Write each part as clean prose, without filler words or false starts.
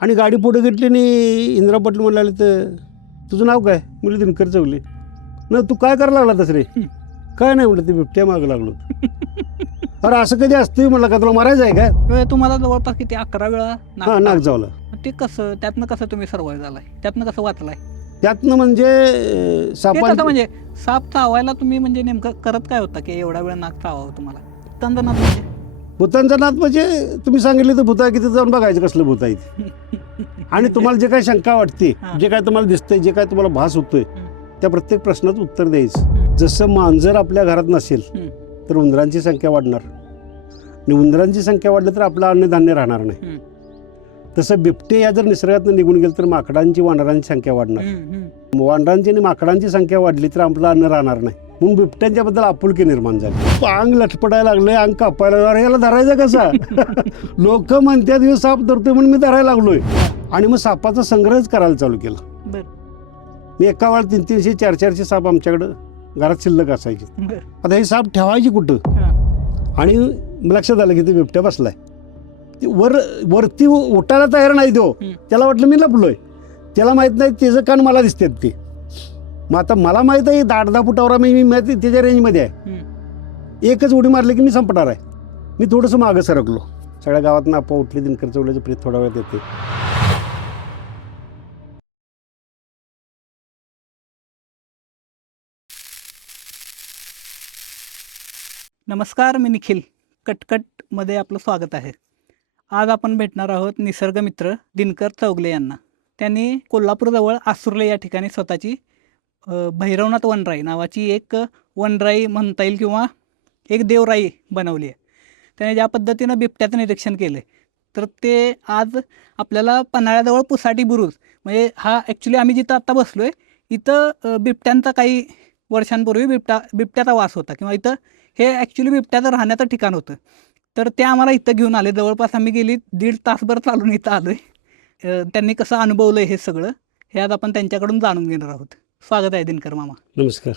आणि गाडी पुढे घेतली आणि इंदिरा पाटील म्हणाले, तर तुझं नाव काय? मुली दिनकर चौगले. न तू काय करायला लागला तसं रे? काय नाही म्हटलं, ते बिबट्या मागं लागलो. अरे असं कधी असतं म्हटलं, का तुला मारायचं आहे काय? तुम्हाला जवळपास किती 11 वेळा हां, नाक चावलं. ते कसं त्यातनं कसं तुम्ही सर्वाइव्ह झालाय, त्यातनं कसं वाचलाय? त्यातनं म्हणजे ते सापा कसं म्हणजे साप चावायला तुम्ही म्हणजे नेमकं करत काय होता की एवढा वेळ नाक चावावं तुम्हाला? तंदनात म्हणजे भूतांचा नाद म्हणजे तुम्ही सांगितले तर भूत आहे की तिथं जाऊन बघायचं कसलं भूत आहे ते. आणि तुम्हाला जे काही शंका वाटते, हां. जे काय तुम्हाला दिसतंय, जे काय तुम्हाला भास होतोय, त्या प्रत्येक प्रश्नाचं उत्तर द्यायचं. जसं मांजर आपल्या घरात नसेल तर उंदरांची संख्या वाढणार, आणि उंदरांची संख्या वाढली तर आपलं अन्नधान्य राहणार नाही. तसं बिबटे या जर निसर्गातून निघून गेलं तर माकडांची, वानरांची संख्या वाढणार. वानरांची आणि माकडांची संख्या वाढली तर आपलं अन्न राहणार नाही. म्हणून बिबट्यांच्याबद्दल आपुलकी निर्माण झाली. अंग लटपटायला लागले, अंग कापायला लागलं, याला धरायचं कसा? लोक म्हणतात हे साप धरतोय म्हणून मी धरायला लागलोय. आणि मग सापाचा संग्रहच करायला चालू केला. मी एका वेळा 300-300, 400 साप आमच्याकडं घरात शिल्लक असायचे. आता हे साप ठेवायची कुठं? आणि लक्षात आलं की ते बिबट्या बसलाय, वरती उठायला तयार नाही तो. त्याला वाटलं मी लपलोय, त्याला माहित नाही त्याचं कान मला दिसतात ते. मग आता मला माहित आहे 10-10 फुटावर मी त्याच्या रेंजमध्ये आहे. एकच उडी मारली की मी संपणार आहे. मी थोडंसं मागं सरकलो. सगळ्या गावात आपा उठली, दिनकर चौगलेचं प्रेत थोडा वेळात येते. नमस्कार, मी निखिल. कटकटमध्ये आपलं स्वागत आहे. आज आपण भेटणार आहोत निसर्गमित्र दिनकर चौगले यांना. त्यांनी कोल्हापूरजवळ आसुर्ले या ठिकाणी स्वतःची भैरवनाथ वनराई नावाची एक वनराई म्हणता येईल किंवा एक देवराई बनवली आहे. त्याने ज्या पद्धतीनं बिबट्याचं निरीक्षण केलं आहे, तर ते आज आपल्याला पन्हाळ्याजवळ पुसाटी बुरुज, म्हणजे हा ॲक्च्युली आम्ही जिथं आत्ता बसलो आहे इथं बिबट्यांचा काही वर्षांपूर्वी बिबट्याचा वास होता, किंवा इथं हे ॲक्च्युली बिबट्याचं राहण्याचं ठिकाण होतं. तर ते आम्हाला इथं घेऊन आले. जवळपास आम्ही गेली 1.5 तासभर चालून इथं आलो आहे. त्यांनी कसं अनुभवलं हे सगळं, हे आज आपण त्यांच्याकडून जाणून घेणार आहोत. स्वागत आहे दिनकर मामा. नमस्कार.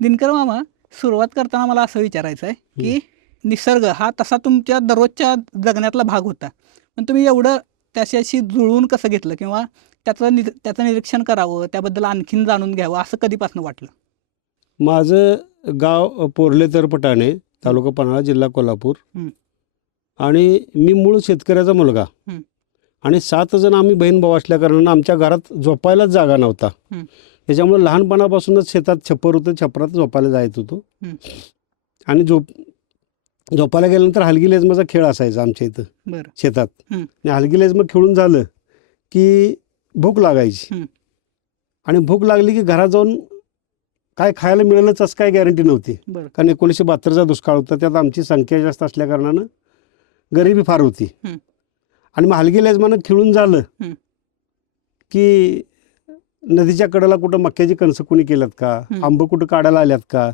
दिनकर मामा, सुरुवात करताना मला असं विचारायचं आहे की निसर्ग हा तसा तुमच्या दररोजच्या जगण्यातला भाग होता, पण तुम्ही एवढं त्याच्याशी जुळवून कसं घेतलं, किंवा त्याचं निरीक्षण करावं, त्याबद्दल आणखीन जाणून घ्यावं, असं कधीपासून वाटलं? माझं गाव पोर्ले तरपटाणे, तालुका पन्हाळा, जिल्हा कोल्हापूर. आणि मी मूळ शेतकऱ्याचा मुलगा. आणि 7 जण आम्ही बहीण भाऊ असल्या कारणानं आमच्या घरात झोपायलाच जागा नव्हता. त्याच्यामुळे लहानपणापासूनच शेतात छप्पर होतं, छपरात झोपायला जायत होतो. आणि झोपायला गेल्यानंतर हलगी लेझमाचा खेळ असायचा आमच्या इथं शेतात. आणि हलगी लेझमा खेळून झालं की भूक लागायची, आणि भूक लागली की घरात जाऊन काय खायला मिळालंच असं काय गॅरंटी नव्हती. कारण 1972चा दुष्काळ होता, त्यात आमची संख्या जास्त असल्या कारणानं गरिबी फार होती. आणि मग हलगी लेझमानं खेळून झालं की नदीच्या कडेला कुठं मक्याची कणसं कुणी केल्यात का, आंबं कुठं काढायला आल्यात का,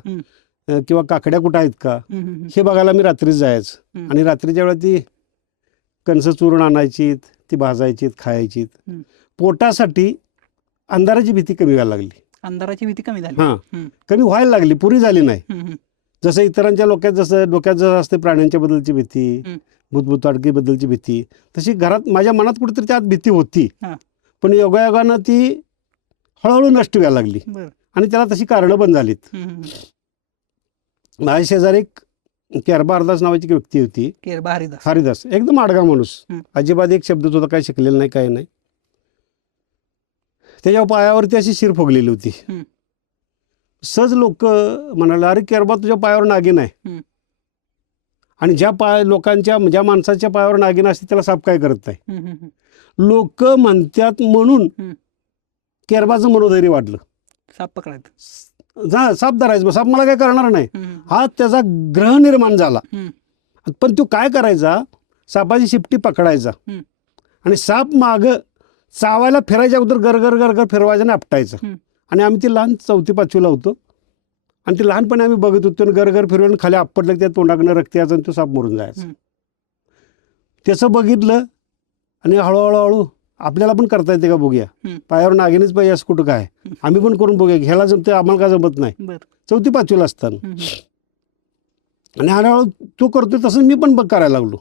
किंवा काकड्या कुठं आहेत का, हे बघायला मी रात्रीच जायचं. आणि रात्रीच्या वेळा ती कणसं चुरून आणायची, ती भाजायची, खायची. पोटासाठी अंधाराची भीती कमी व्हायला लागली. अंधाराची भीती कमी झाली? हां, कमी व्हायला लागली, पुरी झाली नाही. जसं इतरांच्या डोक्यात जसं असते प्राण्यांच्या बद्दलची भीती, भूतभूताडकीबद्दलची भीती, तशी घरात माझ्या मनात कुठेतरी त्यात भीती होती. पण योगायोगानं ती हळूहळू नष्ट व्हायला लागली, आणि त्याला तशी कारणं पण झालीत. माझ्या शेजारी एक केरबा हरिदास नावाची व्यक्ती होती. केरबा हरिदास एकदम आडगा माणूस, अजिबात एक शब्द सुद्धा काही शिकलेला नाही, काही नाही. त्याच्या पायावरती अशी शिर फुगलेली होती. सहज लोक म्हणाले, अरे केरबा तुझ्या पायावर नागिन आहे. आणि ज्या माणसाच्या पायावर नागिन असते त्याला साप काय करत नाही. लोक म्हणतात म्हणून केरबाचं मनोधैर्य वाढलं. साप पकडायचं, साप धरायचं, साप मला काय करणार नाही, हा त्याचा ग्रह निर्माण झाला. पण तो काय करायचा, सापाची शिपटी पकडायचा, आणि साप मागं चावायला फिरायच्या अगोदर गरगर गरगर फिरवायचं आणि आपटायचं. आणि आम्ही ती लहान 4थी-5वीला होतो, आणि ते लहानपणी आम्ही बघत होतो. गरगर फिरवून खाली आपटलं, त्या तोंडाकडनं रक्त यायचं, आणि तो साप मरून जायचा. त्याचं बघितलं, आणि हळूहळू आपल्याला पण करता येते का बघूया, पायावर नागिनच पाहिजे असं कुठं काय, आम्ही पण करून बघूया, घ्यायला जमते, आम्हाला का जमत नाही. 4थी-5वीला असताना. आणि हळूहळू तो करतोय तसं मी पण करायला लागलो.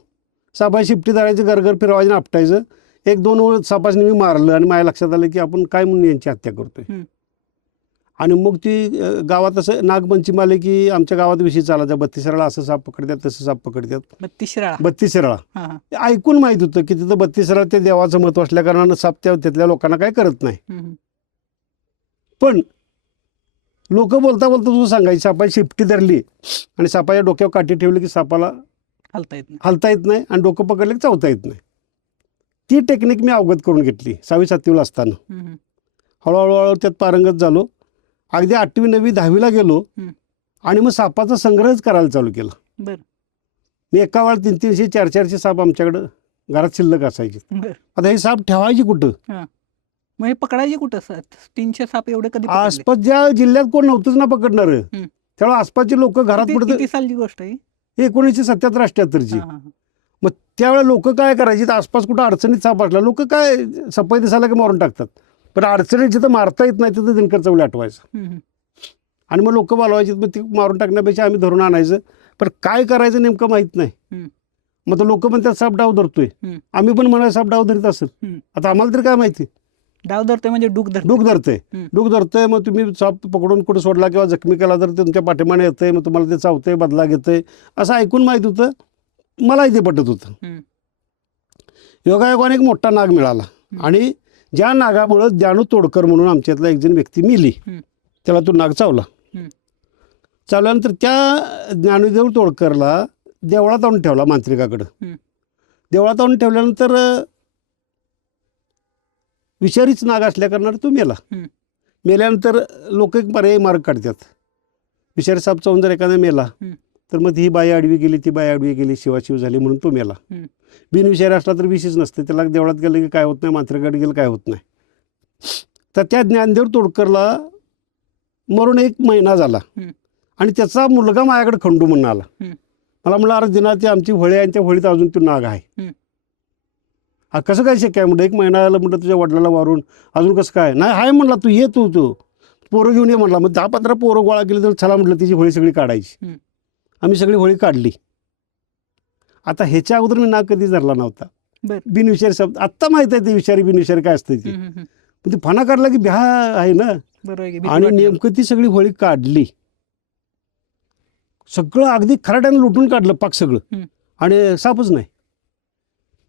सापाची शिपटी धरायचं, गरगर फिरवायचं आणि आपटायचं. 1-2 वेळ सापासनी मी मारलं आणि माझ्या लक्षात आलं की आपण काय म्हणून यांची हत्या करतोय. आणि मग ती गावात असं नागपंचमी आले की आमच्या गावात विषय चालायचा, 32 असं साप पकडतात, तसं साप पकडतात, 32 ऐकून माहीत होतं की तिथं 32 ते देवाचं महत्व असल्या कारणानं साप तिथल्या लोकांना काय करत नाही. पण लोक बोलता बोलता तुझं सांगायचं सापाची शिपटी धरली आणि सापाच्या डोक्यावर काठी ठेवली की सापाला हलता येत नाही आणि डोकं पकडलं की चावता येत नाही. ती टेक्निक मी अवगत करून घेतली 6वी-7वीला असताना. हळूहळू त्यात पारंगत झालो. अगदी 8वी 9वी 10वीला गेलो आणि मग सापाचा संग्रहच करायला चालू केला. मी एका वेळा 300-300 400 साप आमच्याकडं घरात शिल्लक असायचे. आता हे साप ठेवायची कुठं, मग हे पकडायचे कुठं? 300 साप एवढे कधी? आसपास ज्या जिल्ह्यात कोण नव्हतंच ना पकडणार, त्यामुळे आसपासचे लोक घरात पडत. किती सालची गोष्ट आहे? 1977-78ची. मग त्यावेळेला लोक काय करायची, आसपास कुठं अडचणीत साप असला लोक काय सफाई दिसायला की मारून टाकतात, पण अडचणीत जिथं मारता येत नाही तिथं दिनकर चौले आठवायचं आणि मग लोक बोलवायची. मग ती मारून टाकण्यापेक्षा आम्ही धरून आणायचं, पण काय करायचं नेमकं माहित नाही. मग तर लोक म्हणतात साप डाव धरतोय, आम्ही पण म्हणाय साप डाव धरीत असेल. आता आम्हाला तरी काय माहिती, डाव धरतोय म्हणजे डूक धरतोय. मग तुम्ही साप पकडून कुठं सोडला किंवा जखमी केला तर तुमच्या पाठीमाने येतंय, मग तुम्हाला ते चावतंय, बदला घेतंय, असं ऐकून माहित होतं. मलाही ते पटत होतं. योगायोगाने एक मोठा नाग मिळाला आणि ज्या नागामुळं ज्ञानू तोडकर म्हणून आमच्यातला एक जण व्यक्ती मिली, त्याला तो नाग चावला. चावल्यानंतर त्या ज्ञानूदेव तोडकरला देवळात आणून ठेवला मांत्रिकाकडं. देवळात आणून ठेवल्यानंतर विषारीच नाग असल्या कारणाने तो मेला. मेल्यानंतर लोक एक पर्यायी मार्ग काढतात. विषारी साप चावून जर एखादा मेला तर मग ही बाई आडवी गेली, ती बाई आडवी गेली, शिवाशिव झाली म्हणून तो मेला. बिनविषारी असला तर विषयच नसते, त्याला देवळात गेलं की काय होत नाही, मांत्रिकाकडे गेलं काय होत नाही. तर त्या ज्ञानदेव तोडकरला मरून 1 महिना झाला आणि त्याचा मुलगा माझ्याकडे खंडू म्हणून आला. मला म्हणलं, अरे दिना ती आमची होळी आहे आणि त्या होळीत अजून तो नाग आहे. कसं काय शक्य आहे म्हटलं, 1 महिना आला म्हटलं तुझ्या वडिलाला वारून अजून कसं काय? नाही आहे म्हणला, तू ये, तू पोरं घेऊन ये म्हटला. मग 10-15 पोरं गोळा केली तर चला म्हटलं तिची होळी सगळी काढायची. आम्ही सगळी होळी काढली. आता ह्याच्या अगोदर मी नाग कधी धरला नव्हता. बिनविषारी शब्द आत्ता माहित आहे ते विषारी बिनविषारी काय असतं ते. पण ती फणा काढला की भ्या आहे ना. आणि नेमकं ती सगळी होळी काढली, सगळं अगदी खराट्यानं लुटून काढलं पाक सगळं आणि सापच नाही.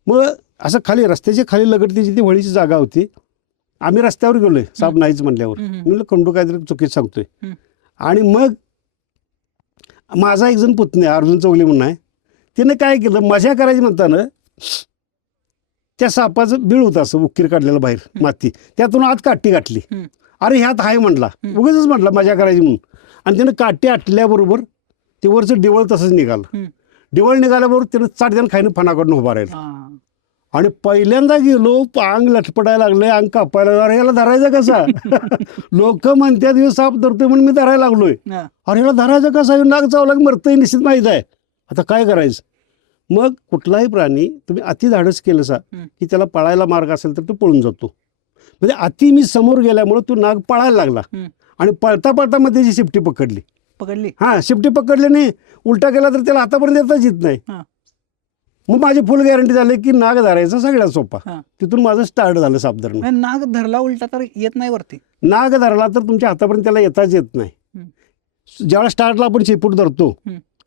मग असं खाली रस्त्याच्या खाली लगडतीची ती होळीची जागा होती. आम्ही रस्त्यावर गेलोय साप नाहीच म्हणल्यावर. म्हणलं खंडू काहीतरी चुकीच सांगतोय. आणि मग माझा एक जण पुतण्या अर्जुन चौगले म्हणून आहे, तिने काय केलं, मजा करायची म्हणताना त्या सापाचं बीळ होतं असं उक्कीर काढलेलं बाहेर माती, त्यातून आत काठी गाठली. अरे ह्यात हाय म्हणला, उगाचच म्हटला मजा करायची म्हणून. आणि त्यानं काठी आटल्याबरोबर ते वरचं डिवळ तसंच निघालं. डिवळ निघाल्याबरोबर त्यानं चाटद्यानं खायनं फणाकडून उभा राहिला. आणि पहिल्यांदा गेलो, अंग लटपटायला लागलंय, अंग कापायला लागलं. अरे याला धरायचं कसा? लोक म्हणतात हे साप धरतोय म्हणून मी धरायला लागलोय. अरे याला धरायचं कसा? नाग चावला की मरतंय निश्चित माहीत आहे. आता काय करायचं? मग कुठलाही प्राणी तुम्ही अति धाडस केलं सा की त्याला पळायला मार्ग असेल तर तो पळून जातो. म्हणजे अति मी समोर गेल्यामुळे तो नाग पळायला लागला आणि पळता पळता मग त्याची शिपटी पकडली. हां, शिपटी पकडल्याने उलटा केला तर त्याला आतापर्यंत येताच येत नाही. मग माझी फुल गॅरंटी झाली की नाग धरायचा सगळ्यात सोपा. तिथून माझं स्टार्ट झालं साप धरणं. नाग धरला उलटा तर येत नाही वरती. नाग धरला तर तुमच्या हातापर्यंत त्याला येताच येत नाही. ज्यावेळेला स्टार्टला आपण शेपूट धरतो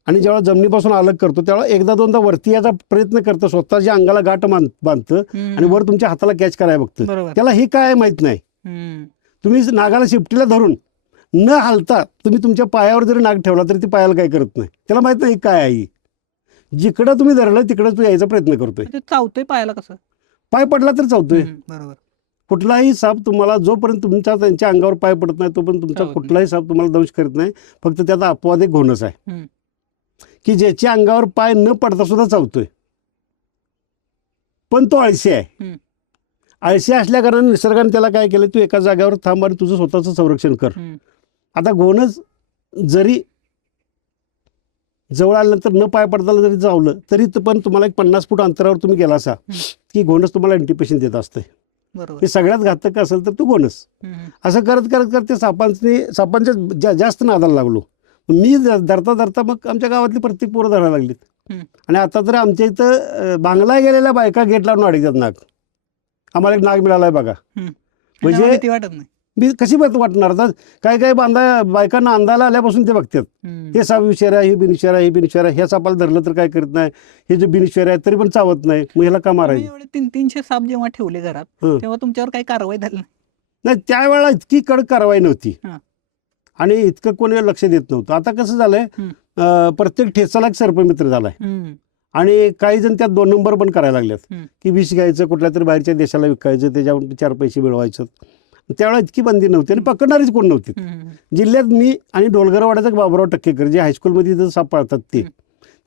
आणि जेव्हा जमिनीपासून अलग करतो त्यावेळेला 1-2दा वरती याचा प्रयत्न करतं, स्वतःच्या अंगाला गाठ बांधतं आणि वर तुमच्या हाताला कॅच करायला बघतं. त्याला हे काय माहित नाही. तुम्ही नागाला शिपटीला धरून न हालता तुम्ही तुमच्या पायावर जरी नाग ठेवला तरी ती पायाला काय करत नाही. त्याला माहित नाही काय आहे. जिकडं तुम्ही धरलं तिकडं तू यायचा प्रयत्न करतोय. चावतोय पायाला, कसं पाय पाय पडला तर चावतोय. कुठलाही साप तुम्हाला जोपर्यंत तुमच्या त्यांच्या अंगावर पाय पडत नाही तोपर्यंत तुमचा कुठलाही साप तुम्हाला दंश करत नाही. फक्त त्याचा अपवाद एक घोणस आहे की ज्याच्या अंगावर पाय न पडता सुद्धा चावतोय, पण तो आळशी आहे. आळशी असल्या कारणाने निसर्गाने त्याला काय केलं, तू एका जागेवर थांब आणि तुझं स्वतःचं संरक्षण कर. आता घोणस जरी जवळ आल्यानंतर न पाय पडताना जरी चावलं तरी पण तुम्हाला एक 50 फूट अंतरावर तुम्ही गेला असा की घोणस तुम्हाला अँटिपेशन देत असते. हे सगळ्यात घातक असेल तर तू घोणस. असं करत करत करत ते सापांच्या जास्त नादाला लागलो. मी धरता धरता मग आमच्या गावातली प्रत्येक पोरं धरायला लागलीत. आणि आता तर आमच्या इथं बांगला गेलेल्या बायका गेट लावून अडीतात नाग. आम्हाला एक नाग मिळालाय बघा. म्हणजे म्हणजे भीती वाटत नाही. मी कशी वाटणार आता, काय बायकांना अंदाला आल्यापासून ते बघतात हे साप विषारी आहे, हे बिनविषारी आहे, हे बिनविषारी आहे, ह्या सापाला धरलं तर काय करत नाही, हे जे बिनविषारी आहे तरी पण चावत नाही, मग ह्याला का तुम्ही मारायचं. एवढे 300 साप जेव्हा ठेवले घरात हं. तेव्हा तुमच्यावर काही कारवाई झाली नाही? नाही, त्यावेळेला इतकी कडक कारवाई नव्हती हां. आणि इतकं कोणी लक्ष देत नव्हतं. आता कसं झालंय, प्रत्येक ठेचाला एक सर्पमित्र झालाय आणि काही जण त्यात 2 नंबर पण करायला लागलेत की विष घ्यायचं, कुठल्या तरी बाहेरच्या देशाला विकायचं, त्याच्यावर 4 पैसे मिळवायचं. त्यावेळेला इतकी बंदी नव्हती आणि पकडणारीच कोण नव्हती. जिल्ह्यात मी आणि डोलगरवाड्याचा बाबुराव टक्केकर जे हायस्कूलमध्ये इथं साप पाळतात ते,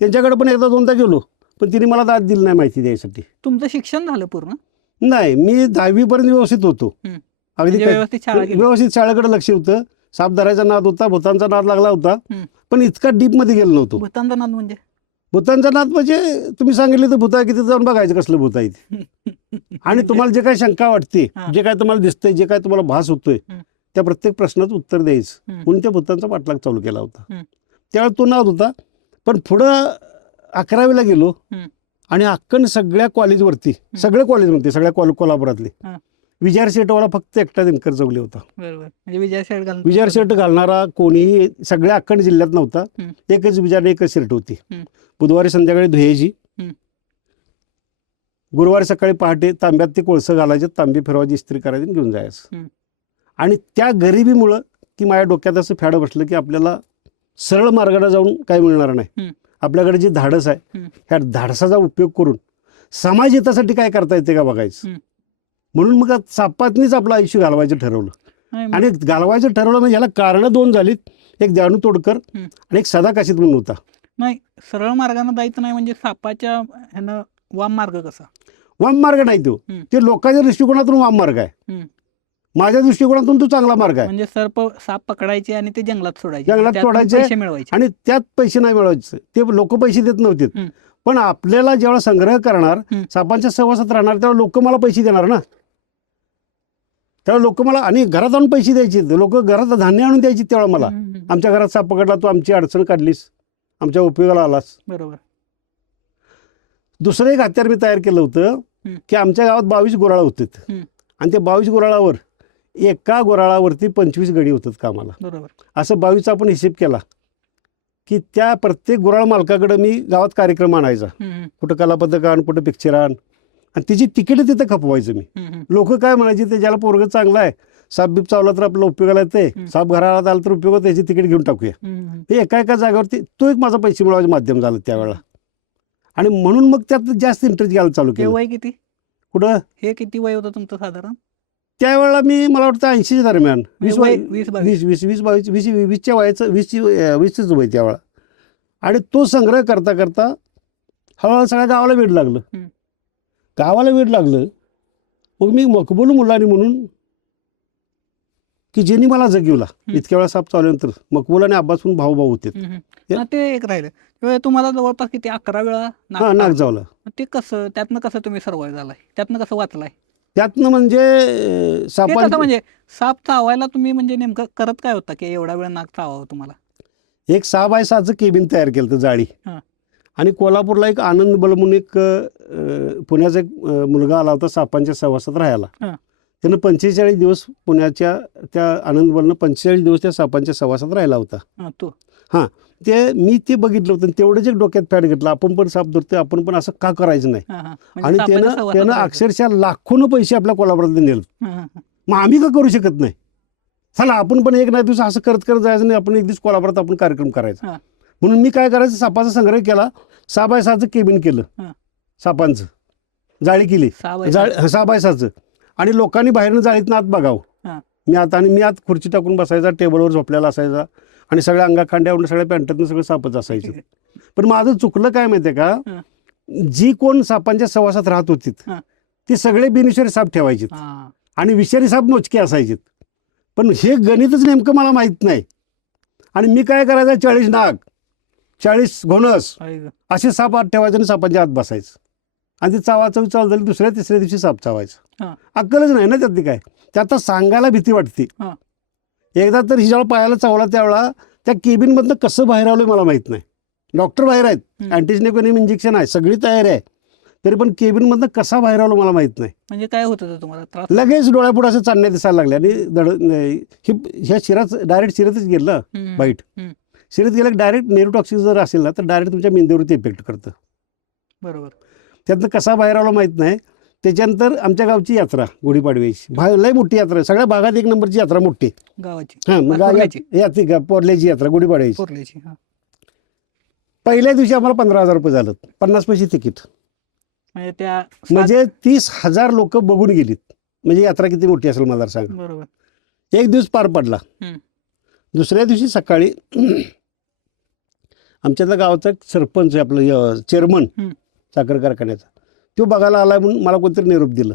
त्यांच्याकडे पण एकदा 2दा गेलो, पण तिने मला दाद दिली नाही माहिती द्यायसाठी. तुमचं शिक्षण झालं पूर्ण? नाही, मी 10वी पर्यंत व्यवस्थित होतो. अगदी म्हणजे व्यवस्थित शाळा केली? व्यवस्थित शाळेकडे लक्ष होतं. साप धरायचा नाद होता, भूतांचा नाद लागला होता, पण इतका डीप मध्ये गेलो नव्हतो. भूतांचा नाद म्हणजे? भूतांचा नाद म्हणजे तुम्ही सांगितले तर भूता किती जाऊन बघायचं कसलं भूत आहे ते. आणि तुम्हाला जे काही शंका वाटते, जे काय तुम्हाला दिसतंय, जे काय तुम्हाला भास होतोय, त्या प्रत्येक प्रश्नाचं उत्तर द्यायचं म्हणून त्या भूतांचा पाठलाग चालू केला होता. त्यावेळेस तो नाद होता. पण पुढं 11वीला गेलो आणि अक्कन सगळ्या कॉलेजवरती, सगळे कॉलेज म्हणते, सगळ्या कोल्हापुरातले, विजय शर्टवाला फक्त एकटा दिनकर चौगले होता. बरोबर. म्हणजे विजय शर्ट घालणारा कोणीही सगळ्या अखंड जिल्ह्यात नव्हता. एकच विजय, एकच शर्ट होती. बुधवारी संध्याकाळी धुयाची, गुरुवारी सकाळी पहाटे तांब्यात ते कोळसं घालायचे, तांबे फिरवायची, इस्त्री करायची आणि घेऊन जायचं. आणि त्या गरिबीमुळं की माझ्या डोक्यात असं फॅड बसलं की आपल्याला सरळ मार्गाला जाऊन काय मिळणार नाही. आपल्याकडे जे धाडस आहे, ह्या धाडसाचा उपयोग करून समाज हितासाठी काय करता येते का बघायचं. म्हणून मग सापातनीच आपलं आयुष्य घालवायचं ठरवलं. आणि घालवायचं ठरवलं म्हणजे याला कारणं 2 झालीत. एक जानू तोडकर आणि एक सदा काशीत म्हणून होता. नाही, सरळ मार्गाने जायचं नाही म्हणजे सापाच्या ह्यानं वाम मार्ग कसा? वाम मार्ग नाही तो, ते लोकांच्या दृष्टिकोनातून वाम मार्ग आहे. माझ्या दृष्टिकोनातून तो चांगला मार्ग आहे. म्हणजे साप पकडायचे आणि ते जंगलात सोडायचे, जंगलात सोडायचे, पैसे मिळवायचे. आणि त्यात पैसे नाही मिळवायचे, ते लोक पैसे देत नव्हते. पण आपल्याला जेव्हा संग्रह करणार, सापांच्या सहवासात राहणार, तेव्हा लोक मला पैसे देणार ना. तेव्हा लोक मला, आणि घरात आणून पैसे द्यायचे, लोक घरात धान्य आणून द्यायची. तेव्हा मला, आमच्या घरात साप पकडला, तू आमची अडचण काढलीस, आमच्या उपयोगाला आलास. बरोबर. दुसरं एक हत्यार मी तयार केलं होतं की आमच्या गावात 22 गुराळ होते आणि त्या 22 गुराळावर एका गुराळावरती 25 गडी होतात कामाला. बरोबर. असं 22चा आपण हिशेब केला की त्या प्रत्येक गुराळ मालकाकडे मी गावात कार्यक्रम आणायचा, कुठं कलापथक आण, कुठं पिक्चर आण, आणि तिची तिकीट तिथं खपवायचं मी. लोक काय म्हणायचे, ते ज्याला पोरगं चांगला आहे, साप बीप चावला तर आपला उपयोगाला येते, साप घराला आला तर उपयोग, त्याची तिकीट घेऊन टाकूया. हे एका जागेवरती तो एक माझा पैसे मिळवायचं माध्यम झालं त्यावेळेला. आणि म्हणून मग त्यात जास्त इंटरेस्ट घ्यायला चालू केलं. वय किती? कुठं हे किती वय होतं तुमचं साधारण त्यावेळेला? मी मला वाटतं 80च्या दरम्यान, 20च्या वयाचं, 20च वय त्यावेळेला. आणि तो संग्रह करता करता हळूहळू सगळ्या गावाला वेड लागलं. मग मी मकबूल मुलानी म्हणून की ज्यांनी मला जगवला इतक्या वेळा साप चालल्यानंतर, मकबूल आणि अब्बास म्हणून भाऊ होते. ते एक राहिलं. तुम्हाला जवळपास किती 11 वेळा नाक चावला. ते कसं, त्यातनं कसं तुम्ही सर्वाइव्ह झालाय, त्यातनं कसं वाचलाय? त्यातनं म्हणजे साप, म्हणजे साप चावायला तुम्ही म्हणजे नेमकं करत काय होता की एवढा वेळ नाक चावावं तुम्हाला? एक 6x6चं केबिन तयार केलं होतं जाळी. आणि कोल्हापूरला एक आनंद बल म्हणून एक पुण्याचा एक मुलगा आला होता सापांच्या सहवासात राहायला. त्यानं 45 दिवस पुण्याच्या त्या आनंद बलनं 45 दिवस त्या सापांच्या सहवासात राहिला होता. हां, मी ते बघितलं होतं. तेवढंच एक डोक्यात फॅट घेतलं, आपण पण साप धरतोय, आपण पण असं का करायचं नाही. आणि त्यानं अक्षरशः लाखोनं पैसे आपल्या कोल्हापुरात नेलं. मग आम्ही का करू शकत नाही? चला आपण पण एक नाही दिवस असं करत करत जायचं नाही, आपण एक दिवस कोल्हापुरात आपण कार्यक्रम करायचा. म्हणून मी काय करायचं, सापाचा संग्रह केला, 6x6चं केबिन केलं, सापांचं जाळी केली, 6x6चं. आणि लोकांनी बाहेरनं जाळीतनं आत बघावं. मी आत खुर्ची टाकून बसायचा, टेबलवर झोपलेला असायचा, आणि सगळ्या अंगाखांड्यावरून सगळ्या पॅन्टातनं सगळं सापच असायचं. पण माझं चुकलं काय माहितीये का, जी कोण सापांच्या सहवासात राहत होती ती सगळे बिनविषारी साप ठेवायचे आणि विषारी साप मोजके असायचे. पण हे गणितच नेमकं मला माहित नाही. आणि मी काय करायचं, 40 नाग, 40 घोणस असे साप आत ठेवायचे आणि सापांच्या आत बसायचं. आणि ते चावाचं झाली, दुसऱ्या तिसऱ्या दिवशी साप चावायचं. अक्कलच नाही ना त्यातली काय. ते आता सांगायला भीती वाटते. एकदा तर हिच्यावर पायाला चावला, त्यावेळेला त्या केबिनमधनं कसं बाहेर आलं मला माहित नाही. डॉक्टर बाहेर आहेत, अँटीस्नेकोनिम इंजेक्शन आहे, सगळी तयारी आहे. तरी पण केबिनमधनं कसा बाहेर आलो मला माहीत नाही. म्हणजे काय होत होतं तुम्हाला त्रास? लगेच डोळ्यापुढे असं चांदण्या दिसायला लागल्या आणि ह्या शिराच डायरेक्ट शिरतच गेलं वाईट. शिरत गेलं डायरेक्ट नेरोटॉक्सिक जर असेल ना तर डायरेक्ट तुमच्या मेंदूवरती इफेक्ट करतं. बरोबर. त्यातनं कसा बाहेर आलो माहीत नाही. त्याच्यानंतर आमच्या गावची यात्रा गुढीपाडव्याची लय मोठी यात्रा आहे. सगळ्या भागात एक नंबरची यात्रा मोठी गावाची हां. मग पोरल्याची यात्रा गुढीपाडव्याची. पोरल्याची. पहिल्या दिवशी आम्हाला 15,000 रुपये झालं. 50 पैसे तिकीट. म्हणजे 30,000 लोक बघून गेलीत. म्हणजे यात्रा किती मोठी असेल मला सांगा. बरोबर. एक दिवस पार पडला. दुसऱ्या दिवशी सकाळी आमच्यातला गावाचा सरपंच आपलं चेअरमन साखर कारखान्याचा तो बघायला आला म्हणून मला कोणतरी निरोप दिलं.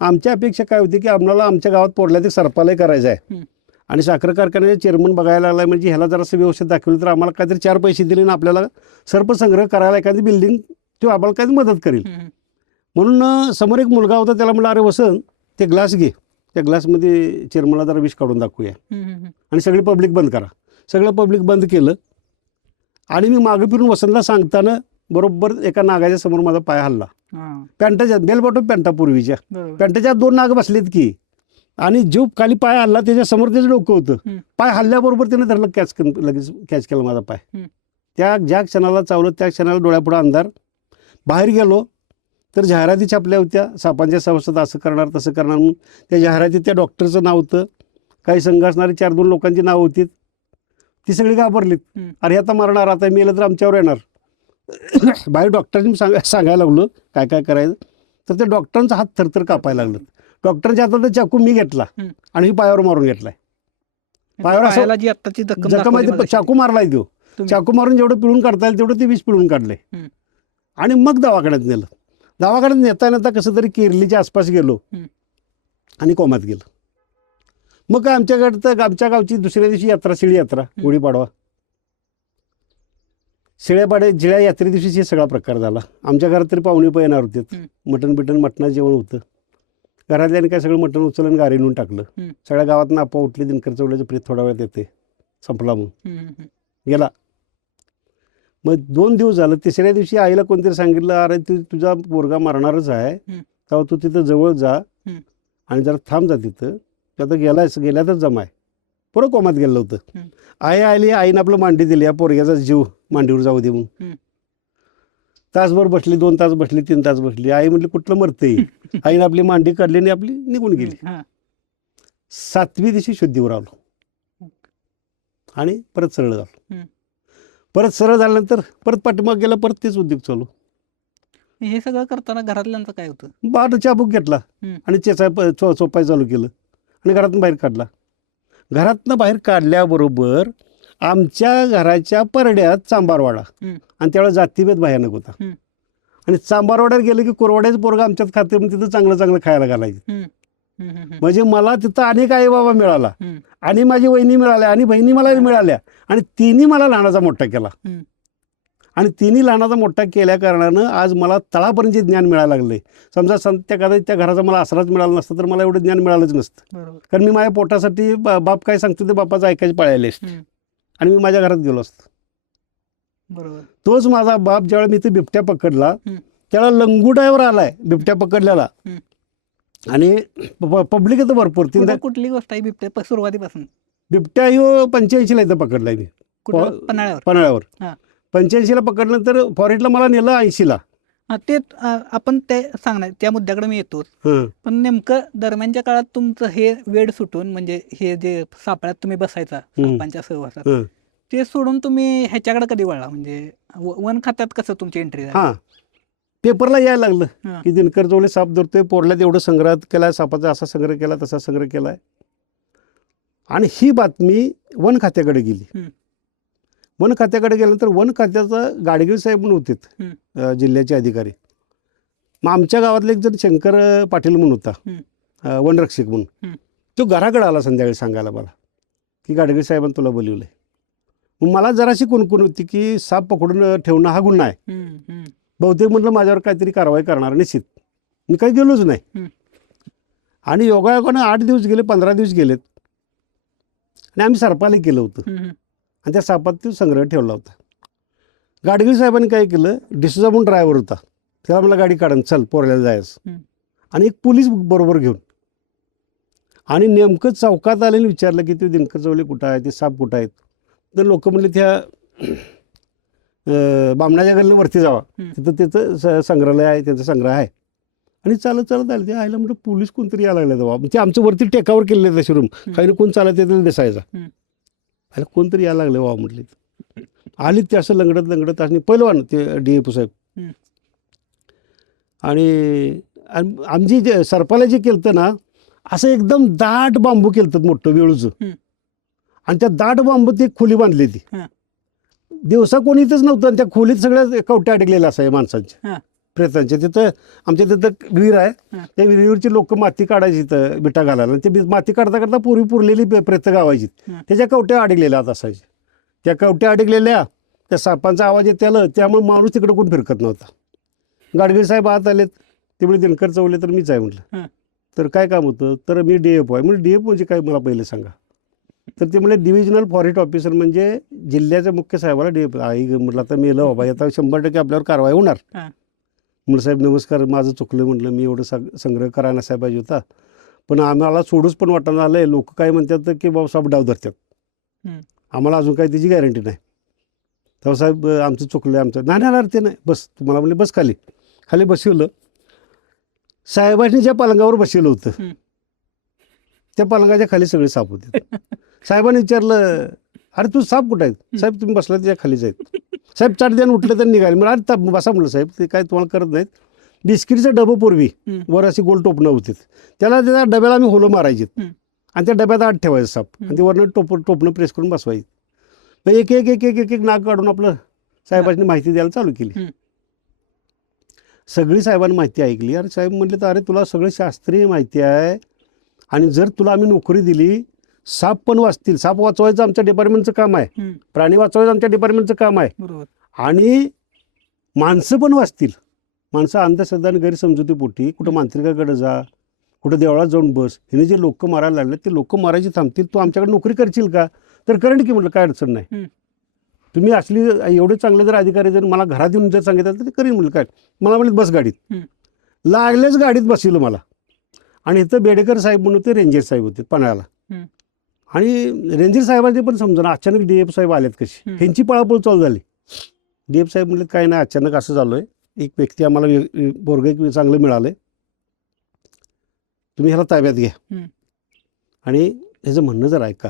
आमच्या अपेक्षा काय होती की आम्हाला आमच्या गावात पोरल्यात एक सरपालय करायचं आहे आणि साखर कारखान्याचे चेअरमन बघायला आला म्हणजे ह्याला जरासं व्यवस्थित दाखवलं तर आम्हाला काहीतरी 4 पैसे दिले आणि आपल्याला सर्पसंग्रह करायला एखादी बिल्डिंग तो आम्हाला काही मदत करेल. म्हणून समोर एक मुलगा होता. त्याला म्हणलं अरे वसंत ते ग्लास घे. त्या ग्लासमध्ये चेअरमनला जरा विष काढून दाखवूया आणि सगळी पब्लिक बंद करा. सगळं पब्लिक बंद केलं आणि मी मागे फिरून वसंतला सांगताना बरोबर एका नागाच्या समोर माझा पाय हल्ला. पॅन्टाच्या बेल बॉटम पॅन्टा पूर्वीच्या पॅन्टाच्या 2 नाग बसलेत की आणि जो खाली पाय हल्ला त्याच्यासमोर त्याचं डोकं होतं. पाय हल्ल्याबरोबर त्याने धरलं लगेच कॅच केला माझा पाय. त्या ज्या क्षणाला चावलं त्या क्षणाला डोळ्यापुढं अंधार. बाहेर गेलो तर जाहिराती छापल्या होत्या सापांच्या संस्थेत असं करणार तसं करणार म्हणून. त्या जाहिरातीत त्या डॉक्टरचं नाव होतं. काही संघ असणारी 4-2 लोकांची नावं होती. ती सगळी घाबरलीत. अरे आता मरणार, आता मेलं तर आमच्यावर येणार. बाहेर डॉक्टरांनी सांगायला लागलो काय काय करायचं. तर त्या डॉक्टरांचा हात थरथर कापायला लागलं. डॉक्टरच्या हातात चाकू मी घेतला आणि पायावर मारून घेतलाय. पायावर असं जखम आहे. चाकू मारलाय तो. चाकू मारून जेवढं पिळून काढता येईल तेवढं ते विष पिळून काढलंय आणि मग दवाखान्यात नेलं. दवाखान्यात नेता नेता कसं तरी किर्लीच्या आसपास गेलो आणि कोमात गेलो. मग काय आमच्याकडं तर आमच्या गावची दुसऱ्या दिवशी यात्रा शिळी यात्रा गुढीपाडवा. जिळ्या यात्रे दिवशीच सगळा प्रकार झाला. आमच्या घरात तरी पाहुणे पण येणार होते. मटणाचं जेवण होतं. घरातल्याने काय सगळं मटण उचलून गाडी नेऊन टाकलं. सगळ्या गावात आपा उठली. दिनकर चौल्याचं प्रीत थोडा वेळात येते संपला म्हणून गेला. मग 2 दिवस झालं. तिसऱ्या दिवशी आईला कोणतरी सांगितलं अरे तुझा पोरगा मरणारच आहे तेव्हा तू तिथं जवळ जा आणि जरा थांब जा तिथं. तू आता गेल्यातच जमाय. पुरं कोमात गेलं होतं. आई आली. आईनं आपलं मांडी दिली. या पोरग्याचा जीव मांडीवर जाऊ दे म्हणून. तासभर बसली, 2 तास बसली, 3 तास बसली. आई म्हटली कुठलं मरते. आईनं आपली मांडी काढली आणि आपली निघून गेली. 7वी दिवशी शुद्धीवर आलो आणि परत सरळ झालो. परत सरळ झाल्यानंतर परत पाठीमाग गेला. परत तेच उद्योग चालू. हे सगळं करताना घरातल्यांचं काय होतं. बाहेर चाबूक घेतला आणि चोपाय चालू केलं आणि घरातून बाहेर काढला. घरातनं बाहेर काढल्याबरोबर आमच्या घराच्या परड्यात चांबारवाडा आणि त्यावेळेला जातीभेद भयानक होता. आणि चांबारवाड्यात गेलं की कुरवाड्याचं पोरगा आमच्यात खाते म्हणून तिथं चांगलं चांगलं खायला घालायचं. म्हणजे मला तिथं अनेक आई बाबा मिळाला आणि माझी वहिनी मिळाल्या आणि बहिणी मला मिळाल्या आणि तिन्ही मला लहानाचा मोठा केला. आणि तिन्ही लहानाचा मोठा केल्या कारणानं आज मला तळापर्यंत ज्ञान मिळायला लागले. समजा त्या घराचा मला आसराच मिळाला नसतं तर मला एवढं ज्ञान मिळालंच नसतं. कारण मी माझ्या पोटासाठी बाप काय सांगतो ते बापाचं ऐकायचे पाळायले असते आणि मी माझ्या घरात गेलो असतो. तोच माझा बाप ज्यावेळेला मी ते बिबट्या पकडला त्यावेळेला लंगुटावर आलाय बिबट्या पकडल्याला आणि पब्लिक येतं भरपूर. कुठली गोष्ट आहे बिबट्या सुरुवातीपासून. बिबट्या ह्यो 85ला इथं पकडलाय मी पन्हाळ्यावर. 85ला पकडल्यानंतर फॉरेस्टला मला नेलं 80ला. ते आपण ते सांगणार त्या मुद्द्याकडे मी येतो. पण नेमकं दरम्यानच्या काळात तुमचं हे वेड सुटून म्हणजे हे जे सापळ्यात तुम्ही बसायचा सापांच्या सहवासात ते सोडून तुम्ही ह्याच्याकडे कधी वळला. म्हणजे वन खात्यात कसं तुमची एंट्री झाली. पेपरला यायला लागलं की दिनकर चौले साप धरतोय. पोरल्यात एवढं संग्रह केलाय सापाचा, असा संग्रह केला तसा संग्रह केलाय. आणि ही बातमी वन खात्याकडे गेली. वन खात्याकडे गेल्यानंतर वन खात्याचं गाडगीळ साहेब म्हणून होते जिल्ह्याचे अधिकारी. मग आमच्या गावातले एक जण शंकर पाटील म्हणून होता वनरक्षक म्हणून. तो घराकडे आला संध्याकाळी सांगायला मला की गाडगीळ साहेबांनी तुला बोलवलंय. मग मला जराशी कुणकुण होती की साप पकडून ठेवणं हा गुन्हा आहे. बहुतेक म्हटलं माझ्यावर काहीतरी कारवाई करणार निश्चित. मी काही गेलोच नाही. आणि योगायोगानं 8 दिवस गेले, 15 दिवस गेलेत आणि आम्ही सरपाले केलं होतं आणि त्या सापात तो संग्रह ठेवला होता. गाडगीळ साहेबांनी काय केलं, डिसूजा म्हणून ड्रायव्हर होता त्याला मला गाडी काढून चल पोरल्याला जायचं. हं. आणि एक पोलीस बरोबर घेऊन आणि नेमकं चौकात आलेलं विचारलं की ते दिनकर चौगले कुठं आहे, ते साप कुठं आहेत. तर लोक म्हणले त्या बामणाच्या गल्लीनं वरती जावा, हं. तिथं त्याचं संग्रहालय आहे, त्यांचा संग्रह आहे. आणि चालत चालत आले ते आयला म्हटलं पोलीस कोणतरी यायला लागले तेव्हा ते आमचं वरती टेकावर केलेलं तशी रूम, काही ना कोण चालत येतं दिसायचा. आयला कोणतरी यायला लागले वा म्हटले. आली ते असं लंगडत लंगडत आणि पहिलवान ते DAP साहेब. हं. आणि आमची जे सरपाला जे केलं ना असं एकदम दाट बांबू केलं मोठं वेळूचं. हं. आणि त्या दाट बांबूत एक खोली बांधली ती. हां. दिवसा कोणी इथंच नव्हतं आणि त्या खोलीत सगळ्या कवट्या अडकलेल्या असाय माणसांच्या, हां. प्रेतांच्या. तिथं आमच्या तिथं विहीर आहे, हां. त्या विहिरीवरची लोक माती काढायची इथं बिटा घालायला. आणि ते माती काढता काढता पूर्वी पुरलेली प्रेतं गावायची, हां. त्याच्या कवट्या अडकलेल्या असायच्या. त्या कवट्या अडकलेल्या, त्या सापांचा आवाज येत त्याला, त्यामुळे माणूस तिकडे कोण फिरकत नव्हता. गाडगे साहेब आत आलेत, त्यामुळे दिनकर चौगले तर मीच आहे म्हटलं. हां. तर काय काम होतं, तर मी DAP आहे. म्हणजे DAP म्हणजे काय मला पहिले सांगा. तर ते म्हणजे डिव्हिजनल फॉरेस्ट ऑफिसर, म्हणजे जिल्ह्याच्या मुख्य साहेबाला DAP. आई म्हटलं आता मेलं बाबा, आता 100% आपल्यावर कारवाई होणार. हां. म्हणलं साहेब नमस्कार, माझं चुकलं म्हटलं, मी एवढं संग्रह करायला नसायला पाहिजे होता, पण आम्हाला सोडूच पण वाटणं आलं आहे. लोक काय म्हणतात की बाबा साहेब डाव धरतात, हं. आम्हाला अजून काही त्याची गॅरंटी नाही. तेव्हा साहेब आमचं चुकलं आहे, आमचं नाही नाही ते नाही बस. तुम्हाला म्हणले बस खाली. खाली बसवलं. साहेबांनी ज्या पलंगावर बसवलं होतं हं. त्या पलंगाच्या खाली सगळे साप होते. साहेबांनी विचारलं अरे तू साप कुठं आहेत? साहेब तुम्ही बसला त्याच्या खालीच आहेत. साहेब चाट द्यान उठलं तर निघाले. मला अरे बसा म्हटलं साहेब, ते काय तुम्हाला करत नाहीत. बिस्किटचं डबं पूर्वी हं. वर अशी गोल टोपणं होते, त्याला त्या डब्याला आम्ही होलं मारायचे हं. आणि त्या डब्यात आत ठेवायचं साप आणि ते वरनं टोपणं प्रेस करून बसवायचे. मग एक एक एक एक एक एक नाक काढून आपलं साहेबांनी माहिती द्यायला चालू केली. हं. सगळी साहेबांनी माहिती ऐकली. अरे साहेब म्हटले तर अरे तुला सगळं शास्त्रीय माहिती आहे आणि जर तुला आम्ही नोकरी दिली, साप पण वाचतील. साप वाचवायचं आमच्या डिपार्टमेंटचं काम आहे, हं. प्राणी वाचवायचं आमच्या डिपार्टमेंटचं काम आहे, बरोबर. आणि माणसं पण वाचतील. माणसं अंधश्रद्धा आणि गैरसमजुतीपोटी कुठं मांत्रिकाकडे जा, कुठं देवळात जाऊन बस, हिने जे लोक मारायला लागले ते लोक मारायची थांबतील. तू आमच्याकडे नोकरी करशील का? तर करेन की म्हटलं, काय अडचण नाही. हं. तुम्ही असली एवढे चांगले जर अधिकारी जर मला घरात येऊन जर सांगितलं तर ते करीन म्हटलं. काय मला म्हणलं बस गाडीत. हं. लागलेच गाडीत बसवलं मला. आणि इथं बेडेकर साहेब म्हणून ते रेंजर साहेब होते पन्हाळ्याला. हं. आणि रेंजर साहेबांचे पण समजा ना अचानक DAP साहेब आलेत कशी, हं. ह्यांची पळापळ चालू झाली. DAP साहेब म्हणले काय नाही, अचानक असं झालं आहे, एक व्यक्ती आम्हाला पोरग एक चांगलं मिळालं आहे, तुम्ही ह्याला ताब्यात घ्या हं. आणि ह्याचं म्हणणं जर ऐका.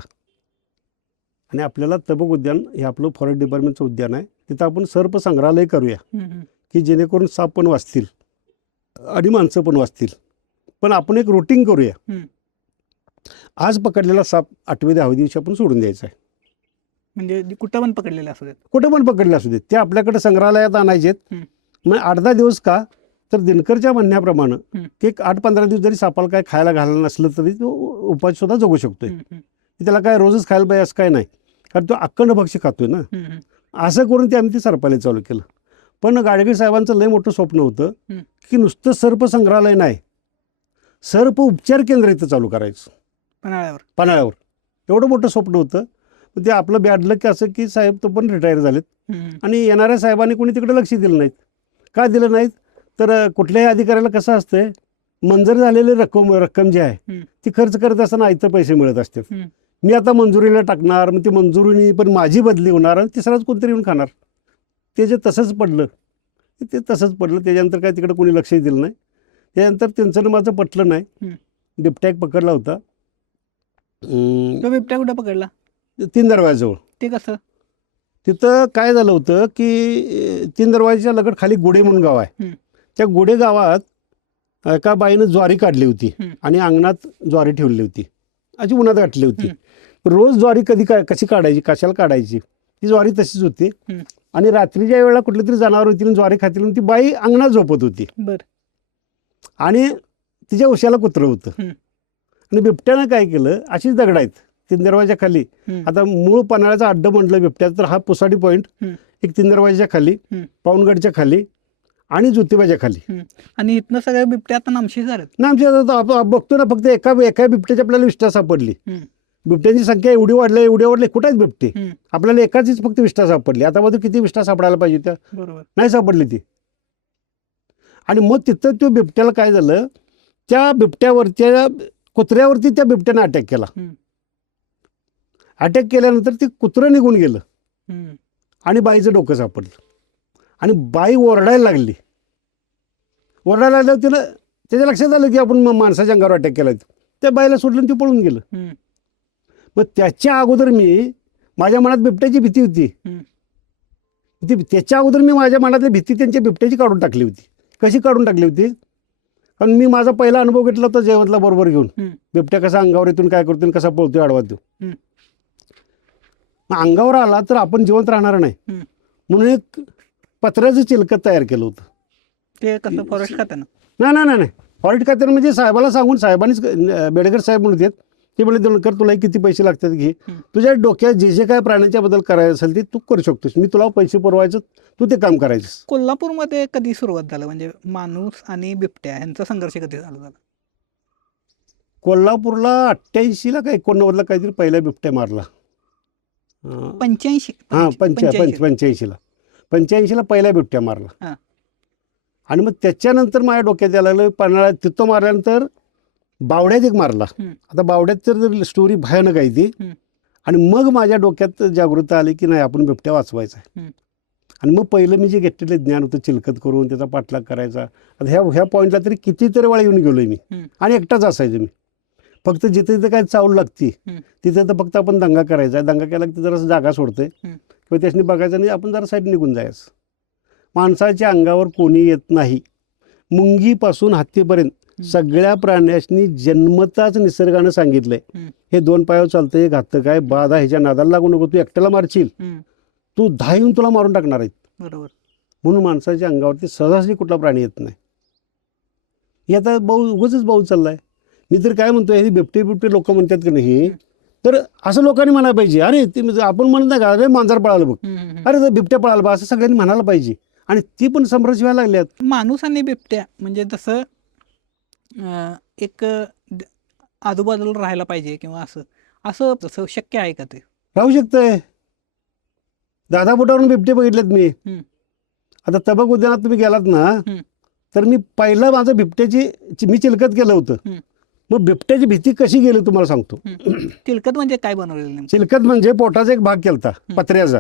आणि आपल्याला तबक उद्यान हे आपलं फॉरेस्ट डिपार्टमेंटचं उद्यान आहे, तिथं आपण सर्प संग्रहालय करूया हं. की जेणेकरून साप पण वाचतील आणि माणसं पण वाचतील. पण आपण एक रुटीन करूया. हं. आज पकडलेला साप 8व्या-10व्या दिवशी आपण सोडून द्यायचा आहे. म्हणजे कुठं पण पकडलेलं असू देत. कुठे पण पकडले असू देत, ते आपल्याकडे संग्रहालयात आणायचे. हं. मग 8-10 दिवस का, तर दिनकरच्या म्हणण्याप्रमाणे हं. की एक 8-15 दिवस जरी सापाला काय खायला घाललं नसलं तरी तो उपाय सुद्धा जगू शकतोय. हं. हं. त्याला काय रोजच खायला पाहिजे असं काय नाही, कारण तो अखंड भक्ष्य खातोय ना. हं. हं. असं करून ते आम्ही ते सरपाले चालू केलं. पण गाडगे साहेबांचं लय मोठं स्वप्न होतं हं. की नुसतं सर्प संग्रहालय नाही, सर्प उपचार केंद्र इथं चालू करायचं पन्हाळ्यावर. एवढं मोठं स्वप्न होतं. पण ते आपलं बॅड लक असं की साहेब तो पण रिटायर झालेत हं. आणि येणाऱ्या साहेबांनी कोणी तिकडे लक्ष दिलं नाहीत. का दिलं नाहीत, तर कुठल्याही अधिकाऱ्याला कसं असतंय, मंजूर झालेली रक्कम जी आहे हं. ती खर्च करत असताना आयतं पैसे मिळत असतात. हं. मी आता मंजुरीला टाकणार, मग ती मंजुरीने पण माझी बदली होणार आणि तिसराच कोणतरी येऊन खाणार. ते जे तसंच पडलं ते तसंच पडलं. त्याच्यानंतर काय तिकडे कोणी लक्ष दिलं नाही. त्यानंतर त्यांचं माझं पटलं नाही. हं. बिबट्या एक पकडला होता तो बिबट्या कुठं पकडला? 3 दरवाजाजवळ. ते कसं? तिथं काय झालं होतं की 3 दरवाजाच्या लगत खाली गोडे म्हणून गाव आहे. हं. त्या गोडे गावात एका बाईनं ज्वारी काढली होती हं. आणि अंगणात ज्वारी ठेवली होती, अशी उन्हात गाठली होती. हं. रोज ज्वारी कशी काढायची, कशाला काढायची, ती ज्वारी तशीच होती. हं. आणि रात्रीच्या वेळेला कुठली तरी जनावर होती आणि ज्वारी खातील आणि ती बाई अंगणात झोपत होती बरं. आणि तिच्या उशाला कुत्रं होतं. हं. आणि बिबट्यानं काय केलं, अशीच दगड आहेत 3 दरवाजाच्या खाली. हं. आता मूळ पन्हाळ्याचा अड्डा म्हटलं बिबट्या तर हा पुसाडी पॉईंट हं. एक 3 दरवाजाच्या खाली, हं. पाऊनगडच्या खाली आणि ज्योतिबाच्या खाली. हं. आणि इथनं सगळे बिबट्या आता नामशेष झालेत. ना आमच्या आता बघतो ना, फक्त एका बिबट्याची आपल्याला विष्ठा सापडली. हं. बिबट्यांची संख्या एवढी वाढली कुठे आहेत बिबटे, हं. आपल्याला एकाचीच फक्त विष्ठा सापडली. आता मध्ये किती विष्ठा सापडायला पाहिजे त्या, बरोबर. नाही सापडली ती. आणि मग तिथं त्या बिबट्याला काय झालं, त्या बिबट्यावरच्या कुत्र्यावरती त्या बिबट्याने अटॅक केला. अटॅक केल्यानंतर ते कुत्रं निघून गेलं आणि बाईचं डोकं सापडलं आणि बाई ओरडायला लागली. ओरडायला लागल्यावर तिला त्याच्या लक्षात आलं की आपण माणसाच्या अंगावर अटॅक केला. त्या बाईला सोडलं आणि ते पळून गेलं. मग त्याच्या अगोदर माझ्या मनात बिबट्याची भीती होती. त्याच्या अगोदर माझ्या मनातली भीती त्यांच्या बिबट्याची काढून टाकली होती. कशी काढून टाकली होती? कारण मी माझा पहिला अनुभव घेतला होता जयवंतला बरोबर घेऊन. बिबट्या कसा अंगावर येतून काय करतो कसा पळतोय आडवा तो. मग अंगावर आला तर आपण जिवंत राहणार नाही म्हणून एक पत्र्याचं चिलकत तयार केलं होतं. ते कसं फॉरेस्ट खात्यानं? नाही फॉरेस्ट खात्यानं म्हणजे साहेबाला सांगून, साहेबांनीच बेडकर साहेब म्हणून देत ते म्हणजे दळकर तुला किती पैसे लागतात घे, तुझ्या डोक्यात जे जे काय प्राण्यांच्या बद्दल करायचं असेल ते तू करू शकतोस, मी तुला पैसे पुरवायचं, तू ते काम करायचं. कोल्हापूरमध्ये कधी सुरुवात झालं म्हणजे माणूस आणि बिबट्या यांचा संघर्ष कधी झाला? कोल्हापूरला 88ला का 89ला काहीतरी पहिला बिबट्या मारला. 85? हां 85ला पहिला बिबट्या मारला. आणि मग त्याच्यानंतर माझ्या डोक्यात यायला लागलं, पन्हाळ्यात तिथं मारल्यानंतर बावड्यात एक मारला. आता बावड्यात तर स्टोरी भयानक आहे ती. आणि मग माझ्या डोक्यात जागृती आली की नाही आपण बिबट्या वाचवायचा आहे. आणि मग पहिलं मी जे घेतलेलं ज्ञान होतं चिलकत करून त्याचा पाठलाग करायचा. आता ह्या पॉईंटला तरी कितीतरी वेळा येऊन गेलोय मी आणि एकटाच असायचो मी. फक्त जिथे जिथे काय चावल लागती तिथे तर फक्त आपण दंगा करायचा. दंगा केला की जरा जागा सोडतोय किंवा त्याच्यानी बघायचं नाही, आपण जरा साईड निघून जायचं. माणसाच्या अंगावर कोणी येत नाही. मुंगीपासून हत्तीपर्यंत सगळ्या प्राण्यांनी जन्मताच निसर्गानं सांगितलंय हे 2 पायावर चालतंय, घातक आहे, बाद आहे, ह्याच्या नादाला लागू नको, तू एकट्याला मारशील, तू 10 येऊन तुला मारून टाकणार आहेत. बरोबर. म्हणून माणसाच्या अंगावरती सहजासहजी कुठला प्राणी येत नाही. हे आता उगाचच भाऊ चाललाय. मी तर काय म्हणतोय, हे बिबटे लोक म्हणतात की नाही, तर असं लोकांनी म्हणायला पाहिजे, अरे ते आपण म्हणत नाही का, अरे मांजर पळालं बघ, अरे तर बिबट्या पळालं बघ, असं सगळ्यांनी म्हणायला पाहिजे. आणि ती पण समरस व्हायला लागल्यात. माणूस आणि बिबट्या म्हणजे जसं एक आजूबाजूला राहायला पाहिजे किंवा असं तसं शक्य आहे का? ते राहू शकतंय. 10 फुटावरून बिबटे बघितलेत मी. आता तबक उद्यानात तुम्ही गेलात ना, तर मी पहिलं माझं बिबट्याची मी चिलकत केलं होतं. मग बिबट्याची भीती कशी गेली तुम्हाला सांगतो. चिलकत म्हणजे काय बनवलेलं? चिलकत म्हणजे पोटाचा एक भाग केलता पत्र्याचा,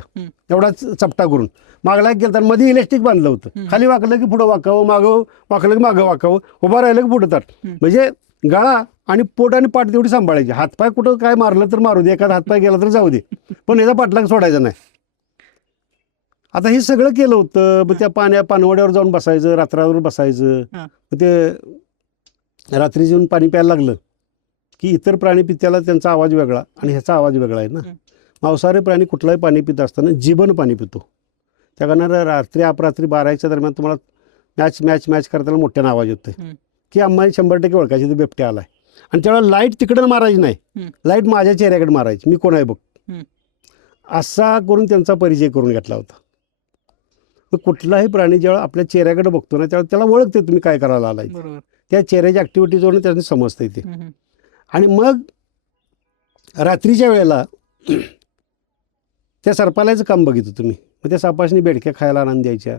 एवढा चपटा करून मागला एक केलता, मध्ये इलेक्ट्रिक बांधलं होतं. खाली वाकलं की पुढं वाकावं, मागं वाकलं की मागं वाकावं, उभा राहिलं की पुढं ताट. म्हणजे गळा आणि पोट आणि पाठ तेवढी सांभाळायची. हातपाय कुठं काय मारलं तर मारू दे, एखादा हातपाय गेला तर जाऊ दे, पण याचा पाठलाग सोडायचा नाही. आता हे सगळं केलं होतं. मग त्या पानवड्यावर जाऊन बसायचं, रात्रावर बसायचं. ते रात्री जेवून पाणी प्यायला लागलं की इतर प्राणी पित्याला त्यांचा आवाज वेगळा आणि ह्याचा आवाज वेगळा आहे ना. मांसाहारी प्राणी कुठलाही पाणी पित असताना जीवन पाणी पितो. त्या कारणानं रात्री अपरात्री 12च्या दरम्यान तुम्हाला मॅच करताना मोठ्यानं आवाज येतोय की आम्हाला 100% ओळखायची, तर बिबट्या आलाय. आणि त्यावेळेला लाईट तिकडं मारायची नाही, लाईट माझ्या चेहऱ्याकडे मारायची, मी कोण आहे बघ, असा करून त्यांचा परिचय करून घेतला होता. कुठलाही प्राणी जेव्हा आपल्या चेहऱ्याकडे बघतो ना, त्यावेळेला त्याला ओळखते तुम्ही काय करायला आलाय. त्या चेहऱ्याच्या ॲक्टिव्हिटीजवरून त्यांनी समजते ते. आणि मग रात्रीच्या वेळेला त्या सरपालायचं काम बघितलं तुम्ही. मग त्या सापाशनी बेडक्या खायला आणून द्यायच्या.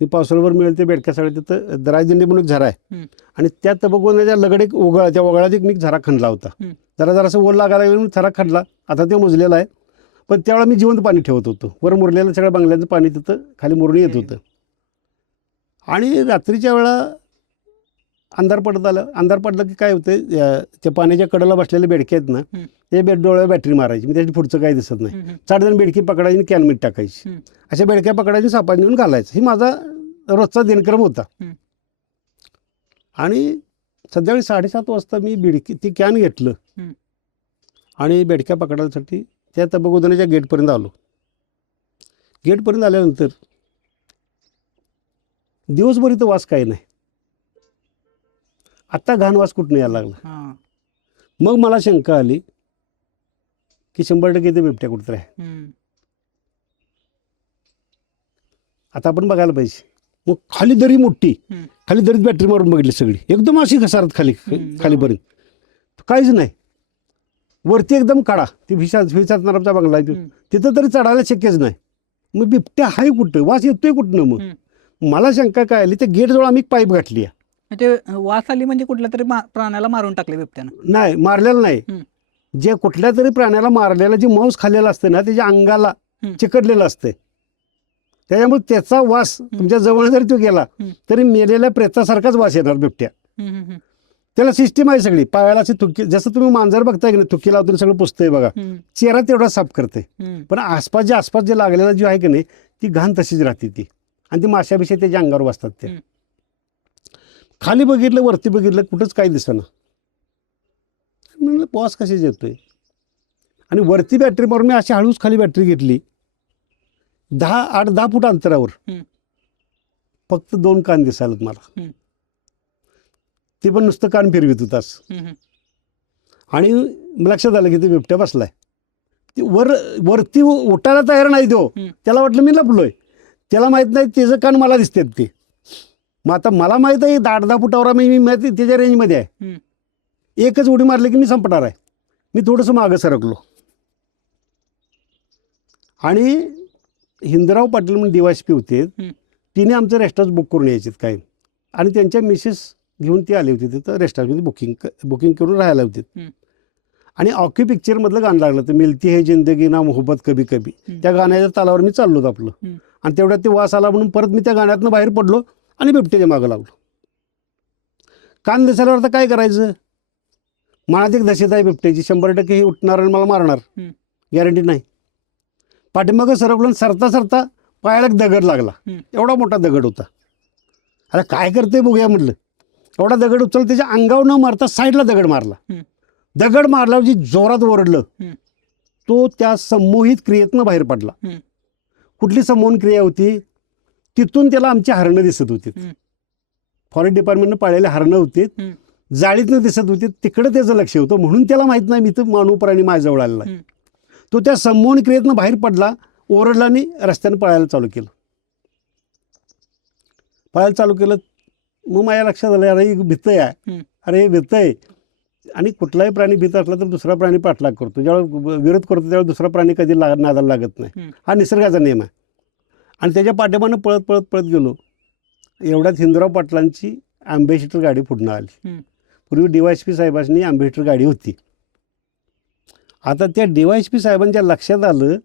ती पावसाळ्यावर मिळेल ते बेडक्यासाठी तिथं दराजदिंडी म्हणून एक झरा आहे आणि त्या तबकवण्याच्या लगड एक ओघळ, त्या ओघळात एक मी झरा खणला होता. जरासं ओल लागायला गेलं, झरा खणला. आता ते मुजलेला आहे, पण त्यावेळेला मी जिवंत पाणी ठेवत होतो. वर मुरलेलं सगळ्या बंगल्याचं पाणी तिथं खाली मुरून येत होतं. आणि रात्रीच्या वेळा अंधार पडलं की काय होतं, त्या पाण्याच्या कडेला बसलेले बेडके आहेत ना, ते डोळ्यावर बॅटरी मारायची. मी त्याची पुढचं काही दिसत नाही. 4 जण बेडकी पकडायची आणि कॅन मीठ टाकायची. अशा बेडक्या पकडायची, सापात नेऊन घालायचं. ही माझा रोजचा दिनक्रम होता. आणि संध्याकाळी 7:30 वाजता मी ती कॅन घेतलं आणि बेडक्या पकडायसाठी त्या तबकउद्यानाच्या गेटपर्यंत आलो. गेटपर्यंत आल्यानंतर दिवसभर इथं वास काही नाही. आत्ता घाण वास कुठून यायला लागला. मग मला शंका आली की 100% इथे बिबट्या कुठं आहे. आता आपण बघायला पाहिजे. मग खाली दरी मोठी, खाली दरीत बॅटरी मारून बघितली सगळी, एकदम अशी घसारत खालीपर्यंत काहीच नाही. वरती एकदम काढा, ती नरबचा बंगला आहे तिथं तरी चढायला शक्यच नाही. मग बिबट्या हाय कुठं, वास येतोय कुठनं. मग मला शंका काय आली, त्या गेटजवळ आम्ही एक पाईप घातली आहे. म्हणजे वास आली म्हणजे कुठल्या तरी प्राण्याला मारून टाकले बिबट्यानं. नाही, मारलेलं नाही. जे कुठल्या तरी प्राण्याला मारलेलं जे मांस खाल्लेलं असतं ना, त्याच्या अंगाला चिकटलेलं असतंय. त्याच्यामुळे त्याचा वास तुमच्या जवळ जरी तो गेला तरी मेलेल्या प्रेतासारखाच वास येणार बिबट्या. त्याला सिस्टीम आहे सगळी. पायाला अशी थुकी, जसं तुम्ही मांजर बघताय की नाही, थुकी लावून सगळं पुसतंय बघा, चेहरा तेवढा साफ करते. पण आसपास जे लागलेला जे आहे की नाही, ती घाण तशीच राहते ती, आणि ती माशापेक्षा त्याच्या अंगावर बसतात ते. खाली बघितलं, वरती बघितलं, कुठंच काही दिसेना. म्हणलं पॉस कशाच येतोय. आणि वरती बॅटरी मारून मी अशी हळूच खाली बॅटरी घेतली. 8-10 फूट अंतरावर फक्त 2 कान दिसायला मला. ते पण नुसतं कान फिरवित होतास. आणि लक्षात आलं की ते बिबट्या बसलाय. ती वरती उठायला तयार नाही तो. त्याला वाटलं मी लपलोय. त्याला माहित नाही त्याचं कान मला दिसतात ते. मग आता मला माहित आहे 10-10 फुटावर मी त्याच्या रेंजमध्ये आहे. एकच उडी मारली की मी संपणार आहे. मी थोडंसं मागं सरकलो. आणि हिंदराव पाटील म्हणून DYSP होते, तिने आमचं रेस्ट हाऊस बुक करून यायचे काय, आणि त्यांच्या मिसेस घेऊन ती आली होती तिथं रेस्ट हाऊसमध्ये बुकिंग करून राहायला होती. आणि ऑक्यू पिक्चरमधलं गाणं लागलं तर मिलती है जिंदगी ना मोहब्बत कभी कभी, त्या गाण्याच्या तालावर मी चाललो होतो आपलं. आणि तेवढ्यात ते वास आला म्हणून परत मी त्या गाण्यातनं बाहेर पडलो आणि बिबट्याच्या मागं लागलो. कान दिसायला आता काय करायचं. मनात एक दहशत आहे बिबट्याची, 100% हे उठणार आणि मला मारणार, गॅरंटी नाही. पाठीमागं सरकलो, सरता सरता पायाला एक दगड लागला. एवढा मोठा दगड होता. अरे काय करते बघूया म्हटलं. एवढा दगड उचल, त्याच्या अंगावर न मारता साईडला दगड मारला. दगड मारल्यावर जी जोरात ओरडलं, तो त्या संमोहित क्रियेतनं बाहेर पडला. कुठली संमोहन क्रिया होती, तिथून त्याला आमची हरणं दिसत होती. फॉरेस्ट डिपार्टमेंटनं पाळलेले हरणं होती, जाळीतनं दिसत होती. तिकडं त्याचं लक्ष होतं, म्हणून त्याला माहित नाही मी तर मानव प्राणी माझ्याजवळ आलेला आहे. तो त्या संमोहन क्रियेतनं बाहेर पडला, ओरडला आणि रस्त्यानं पळायला चालू केलं. मग माझ्या लक्षात आलं, अरे भीत आहे, अरे भीत आहे. आणि कुठलाही प्राणी भीत असला तर दुसरा प्राणी पाठलाग करतो. ज्यावेळेस विरोध करतो त्यावेळेस दुसरा प्राणी कधी नादाला लागत नाही. हा निसर्गाचा नियम आहे. आणि त्याच्या पाठीमागं पळत पळत पळत गेलो. एवढ्यात हिंदराव पाटलांची अँबॅसिडर गाडी पुढनं आली. पूर्वी DYSP साहेबांनी अँबॅसिडर गाडी होती. आता त्या DYSP साहेबांच्या लक्षात आलं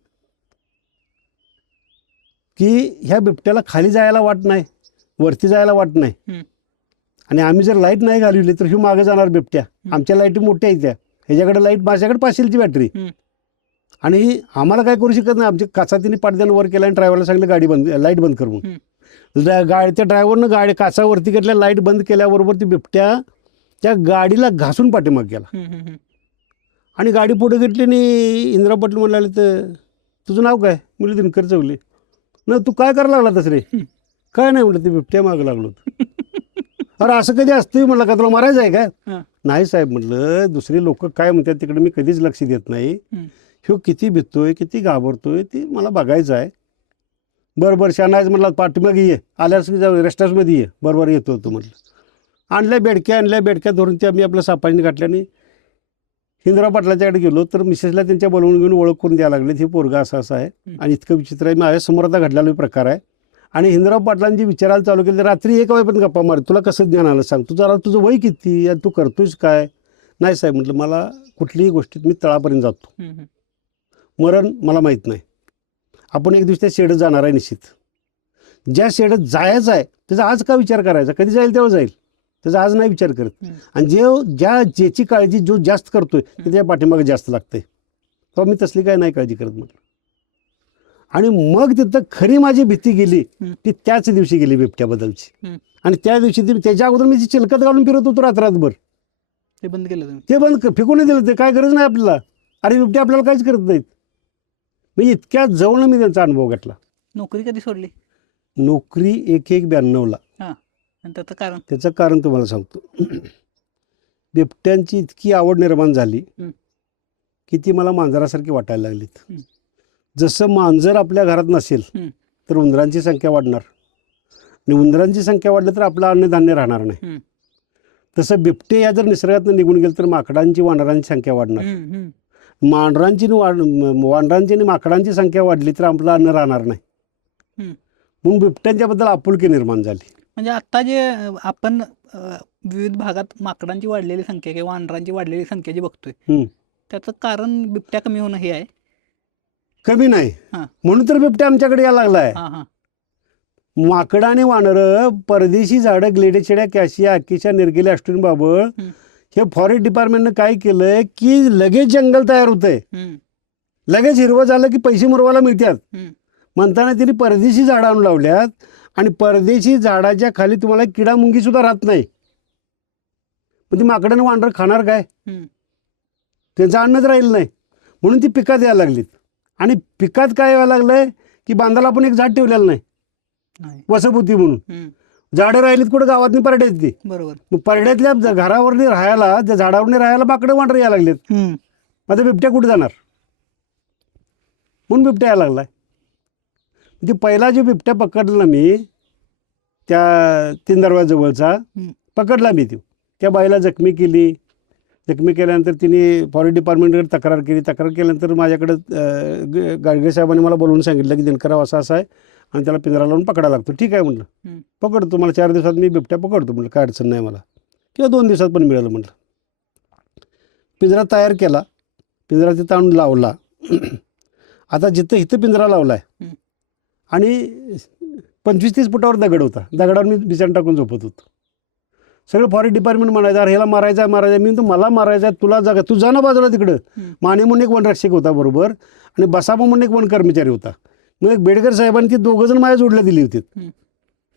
की ह्या बिबट्याला खाली जायला वाट नाही, वरती जायला वाट नाही. आणि आम्ही जर लाईट नाही घालवली तर ही मागे जाणार बिबट्या. आमच्या लाईटी मोठ्या आहेत त्या, ह्याच्याकडे लाईट, माझ्याकडे 500ची बॅटरी. आणि आम्हाला काय करू शकत नाही. आमच्या काचातीने पाठद्यानं वर केला आणि ड्रायव्हरला सांगितलं गाडी बंद, लाईट बंद करून. त्या ड्रायव्हरनं गाडी काचावरती घेतल्या, लाईट बंद केल्याबरोबर ती बिबट्या त्या गाडीला घासून पाठीमाग गेला. आणि गाडी पुढे घेतली आणि इंदिरा पाटील म्हणाले, तर तुझं नाव काय. मुली दिनकर चौगले. न तू काय करायला लागला तसं रे. काय नाही म्हटलं, ते बिबट्या मागं लागलो होतं. अरे असं कधी असतं म्हटलं, का तुला मारायचं आहे का. नाही साहेब म्हटलं, दुसरे लोक काय म्हणतात तिकडे मी कधीच लक्ष देत नाही. ह्यो किती भितोय, किती घाबरतोय ते मला बघायचं आहे. बरं शानायच म्हटलं, पाठीमागे ये, आल्यास रेस्ट हाऊसमध्ये ये. बरोबर येतो होतो म्हटलं. आणल्या बेडक्या धरून ते आम्ही आपल्या सापाईने घातल्याने हिंदराव पाटलाच्याकडे गेलो. तर मिसेसला त्यांच्या बोलवून घेऊन ओळख करून द्यायला लागले, हे पोरगा असं आहे आणि इतकं विचित्र आहे. माझ्यासमोर आता घडलेला प्रकार आहे. आणि हिंदराव पाटलांची विचारायला चालू केली. रात्री 1 वाजेपर्यंत गप्पा मार, तुला कसं ज्ञान आलं सांग, तुझं वय किती आणि तू करतोयस काय. नाही साहेब म्हटलं, मला कुठलीही गोष्टीत मी तळापर्यंत जातो. मरण मला माहीत नाही. आपण एक दिवस त्या शेडत जाणार आहे निश्चित. ज्या शेडत जायचं आहे त्याचा आज का विचार करायचा, कधी जाईल तेव्हा जाईल, त्याचा आज नाही विचार करत. आणि ज्याची काळजी जो जास्त करतोय ते त्या पाठीमागे जास्त लागते. तेव्हा मी तसली काय नाही काळजी करत म्हटलं. आणि मग तिथं खरी माझी भीती गेली ती त्याच दिवशी गेली बिबट्याबद्दलची. आणि त्या दिवशी त्याच्या अगोदर मी चिलकत घालून फिरत होतो रात्रभर. ते बंद केलं, ते बंद फेकून दिलं. ते काय गरज नाही आपल्याला. अरे बिबट्या आपल्याला काहीच करत नाहीत. मी इतक्या जवळ मी त्यांचा अनुभव घेतला. नोकरी कधी सोडली. नोकरी 1/1/92ला. त्याचं कारण तुम्हाला सांगतो. बिबट्यांची इतकी आवड निर्माण झाली की ती मला मांजरासारखी वाटायला लागलीत. जसं मांजर आपल्या घरात नसेल तर उंदरांची संख्या वाढणार, आणि उंदरांची संख्या वाढली तर आपलं अन्नधान्य राहणार नाही. तसं बिबटे या जर निसर्गातून निघून गेलं तर माकडांची, वानरांची संख्या वाढणार. वानरांची आणि माकडांची संख्या वाढली तर आपलं अन्न राहणार नाही. म्हणून बिबट्यांच्याबद्दल आपुलकी निर्माण झाली. म्हणजे आता जे आपण विविध भागात माकडांची वाढलेली संख्या किंवा वानरांची वाढलेली संख्या जी बघतोय हम्म. त्याचं कारण बिबट्या कमी होणं हे आहे. कमी नाही हां. म्हणून तर बिबट्या आमच्याकडे यायला लागलाय. हां हां माकडं आणि वानरं, परदेशी झाडं, ग्लेडेशिया, कॅशिया, अक्किशा, निर्गिले, अष्टून बाबळ, हे फॉरेस्ट डिपार्टमेंटनं काय केलंय की लगेच जंगल तयार होतंय, लगेच हिरवं झालं की पैसे मुरवायला मिळतात म्हणताना त्यांनी परदेशी झाडं आणून लावल्यात. आणि परदेशी झाडाच्या खाली तुम्हाला किडा मुंगी सुद्धा राहत नाही. पण ती माकडं आणि वानरं खाणार काय? त्यांचं अन्नच राहिलं नाही. म्हणून ती पिकात यायला लागलीत. आणि पिकात काय व्हायला लागलंय की बांधाला आपण एक झाड ठेवलेलं नाही वसपुती म्हणून. झाडं राहिलीत कुठं? गावातनी परड्यात ती. बरोबर. मग परड्यातल्या घरावरनी राहायला, त्या झाडावरनी राहायला माकडं वानरं यायला लागलेत. आता बिबट्या कुठे जाणार? म्हणून बिबट्या यायला लागलाय. म्हणजे पहिला जो बिबट्या पकडला मी त्या 3 दरवाजाजवळचा पकडला मी. त्या बाईला जखमी केली. जखमी केल्यानंतर तिने फॉरेस्ट डिपार्टमेंटकडे तक्रार केली. तक्रार केल्यानंतर माझ्याकडं गाडगे साहेबांनी मला बोलवून सांगितलं की दिनकरराव असं आहे आणि त्याला पिंजरा लावून पकडायला लागतो. ठीक आहे म्हटलं, पकडतो. मला 4 दिवसात मी बिबट्या पकडतो म्हटलं, काय अडचण नाही मला, किंवा 2 दिवसात पण मिळालं म्हटलं. पिंजरा तयार केला, पिंजरा तिथं आणून लावला. आता इथं पिंजरा लावला आहे आणि 25-30 फुटावर दगड होता. दगडावर मी बिछाण टाकून झोपत होतो. सगळं फॉरेस्ट डिपार्टमेंट म्हणायचं, अरे ह्याला मारायचं आहे. मी तर मला मारायचं आहे, तुला जागा, तू जा ना बाजूला तिकडं. माने म्हणून एक वनरक्षक होता बरोबर, आणि बसाबा म्हणून एक वन कर्मचारी होता. मग एक बेडकर साहेबांनी ती 2 जण माझ्या जोडल्या दिली होती.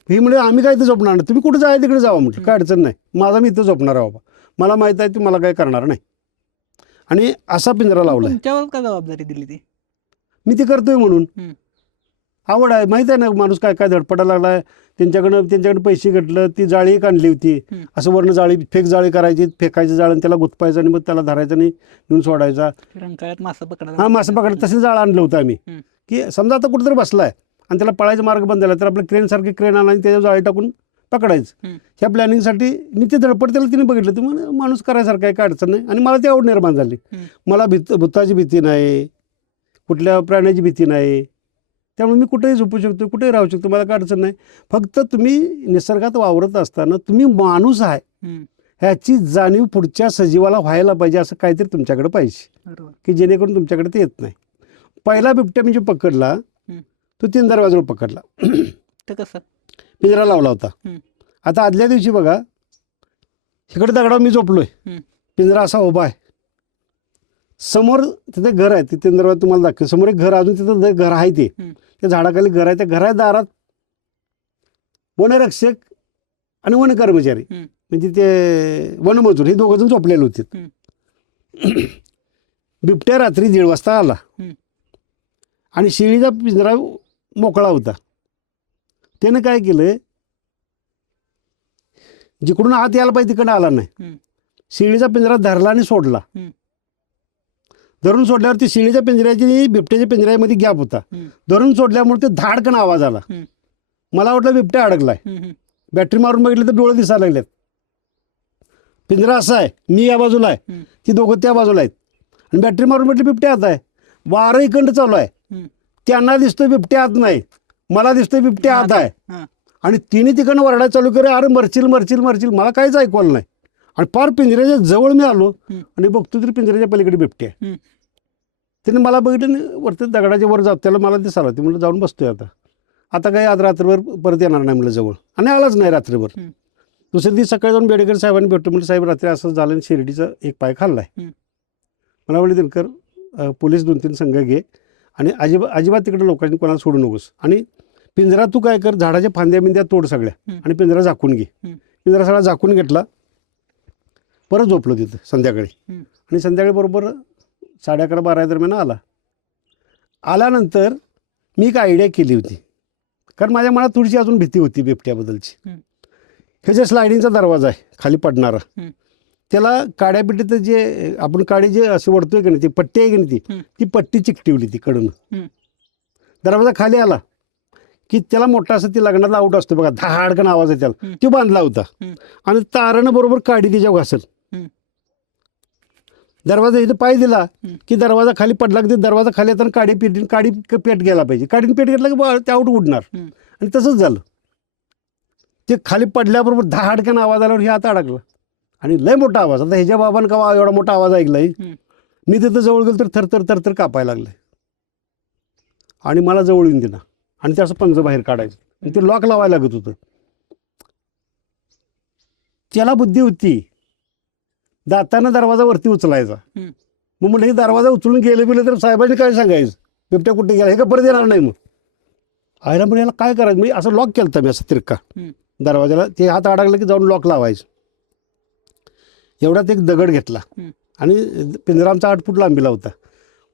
ही म्हणजे आम्ही काय इथं झोपणार नाही, तुम्ही कुठं जाय तिकडे जावा म्हटलं, काय अडचण नाही, माझा मी इथं झोपणार आहे बाबा, मला माहीत आहे ती मला काय करणार नाही. आणि असा पिंजरा लावला. तुमच्यावर का जबाबदारी दिली ती? मी ती करतोय म्हणून आवड आहे. माहीत आहे ना माणूस काय काय धडपडायला लागलाय. त्यांच्याकडे पैसे घेतलं, ती जाळी एक आणली होती. असं वर्ण जाळी, फेक जाळी करायची, फेकायचं जाळं, त्याला गुतपायचं आणि मग त्याला धरायचं आणि नेऊन सोडायचा. रंकाळ्यात मासा पकडायला. हां, मासा पकडायला तसं जाळं आणलं होतं आम्ही. की समजा आता कुठेतरी बसलाय आणि त्याला पळायचा मार्ग बंद झाला तर आपलं क्रेनसारखी क्रेन आणा आणि त्याच्या जाळी टाकून पकडायचं. ह्या प्लॅनिंगसाठी मी ते धडपड त्याला तिने बघितलं. तर माणूस करायसारखं आहे, काय अडचण नाही. आणि मला ती आवड निर्माण झाली. मला भूताची भीती नाही, कुठल्या प्राण्याची भीती नाही. त्यामुळे मी कुठेही झोपू शकतो, कुठेही राहू शकतो, मला काय अडचण नाही. फक्त तुम्ही निसर्गात वावरत असताना तुम्ही माणूस आहे ह्याची जाणीव पुढच्या सजीवाला व्हायला पाहिजे. असं काहीतरी तुमच्याकडे पाहिजे की जेणेकरून तुमच्याकडे ते येत नाही. पहिला बिबट्या म्हणजे पकडला तो 3 दरवाजावर पकडला. ते कसं? पिंजरा लावला होता. आता आदल्या दिवशी बघा, इकडे दगडावर मी झोपलोय, पिंजरा असा उभा आहे. समोर तिथे घर आहे, ते 3 दरवाजा तुम्हाला दाखव. समोर एक घर, अजून तिथं घर आहे, ते त्या झाडाखाली घर आहे. त्या घराच्या दारात वनरक्षक आणि वन कर्मचारी म्हणजे ते वनमजूर हे 2 जण झोपलेले होते. बिबट्या रात्री 1:30 वाजता आला आणि शेळीचा पिंजरा मोकळा होता. त्यानं काय केलं, जिकडून आत यायला पाहिजे तिकडे आला नाही. शेळीचा पिंजरा धरला आणि सोडला. धरून सोडल्यावर शेळीच्या पिंजऱ्याची बिबट्याच्या पिंजऱ्यामध्ये गॅप होता. धरून सोडल्यामुळे ते धाडकन आवाज आला. मला वाटलं बिबट्या अडकलाय. बॅटरी मारून बघितलं तर डोळे दिसायला लागलेत. पिंजरा असा आहे, मी या बाजूला आहे, ती 2 त्या बाजूला आहेत. आणि बॅटरी मारून म्हटलं बिबट्या आत आहे. वारं इकडं चालू आहे. त्यांना दिसतोय बिबट्या आत नाही, मला दिसतोय बिबट्या आत आहे. आणि तिने तिकडनं वरडायला चालू केलं, अरे मरशील मरशील मरशील. मला काहीच ऐकवलं नाही. आणि फार पिंजऱ्याच्या जवळ मी आलो आणि बघतो तरी पिंजऱ्याच्या पलीकडे बिबट्या आहे. त्याने मला बघितलं, वरती दगडाच्या वर जात, त्याला मला दिसायला. ते म्हणलं जाऊन बसतोय आता काय आज रात्रभर परत येणार नाही म्हणलं जवळ. आणि आलाच नाही रात्रभर. दुसऱ्या दिवशी सकाळी जाऊन बेडेकर साहेबांनी भेटतो. म्हणजे साहेब रात्री असं झालं आणि शिर्डीचा एक पाय खाल्लाय. मला म्हणले दिनकर, पोलीस 2-3 संघ घे आणि अजिबात तिकडे लोकांनी कोणाला सोडू नकोस. आणि पिंजरा तू काय कर, झाडाच्या फांद्या बिंद्या तोड सगळ्या आणि पिंजरा झाकून घे. पिंजरा सगळा झाकून घेतला. परत झोपलो तिथं संध्याकाळी. आणि संध्याकाळी बरोबर 11:30-12 दरम्यान आल्यानंतर मी एक आयडिया केली होती, कारण माझ्या मनात थोडीशी अजून भीती होती बिबट्याबद्दलची. हे जे स्लायडिंगचा दरवाजा आहे खाली पडणारा, त्याला काड्यापिटीचं जे आपण काडी जे असं वडतोय की नाही, ती पट्टी आहे की नाही, ती पट्टी चिकटवली ती कडून. दरवाजा खाली आला की त्याला मोठा असं ती लग्नाला आऊट असतो बघा, धाडकन आवाज आहे त्याला, तो बांधला होता. आणि तारानं बरोबर काडी त्याच्यावर घासल. दरवाजा इथं पाय दिला की दरवाजा खाली पडला की दरवाजा खाली येताना काडी पेट गेला पाहिजे. काडीने पेट घेतला की ते आऊट उडणार. आणि तसंच झालं. ते खाली पडल्याबरोबर धाडक्यानं आवाज आल्यावर हे आता अडकलं आणि लय मोठा आवाज. आता ह्याच्या बाबांना का एवढा मोठा आवाज ऐकलाय. मी तिथं जवळ गेलो तर थरथर थरथर कापायला लागले आणि मला जवळ येऊन दिला आणि ते असं पंज बाहेर काढायचं आणि ते लॉक लावायला लागत होतं. त्याला बुद्धी होती, जाताना दरवाजा वरती उचलायचा. मग म्हटलं हे दरवाजा उचलून गेले तर साहेबांनी काय सांगायचं, बिबट्या कुठे गेला हे का परत येणार नाही. मग आयला म्हणजे याला काय करायचं, मी असं लॉक केलं मी असं तिरका दरवाजाला, ते हात अडकलं की जाऊन लॉक लावायचं. एवढ्यात एक दगड घेतला आणि पिंजरा आमचा 8 फूट लांबीला होता.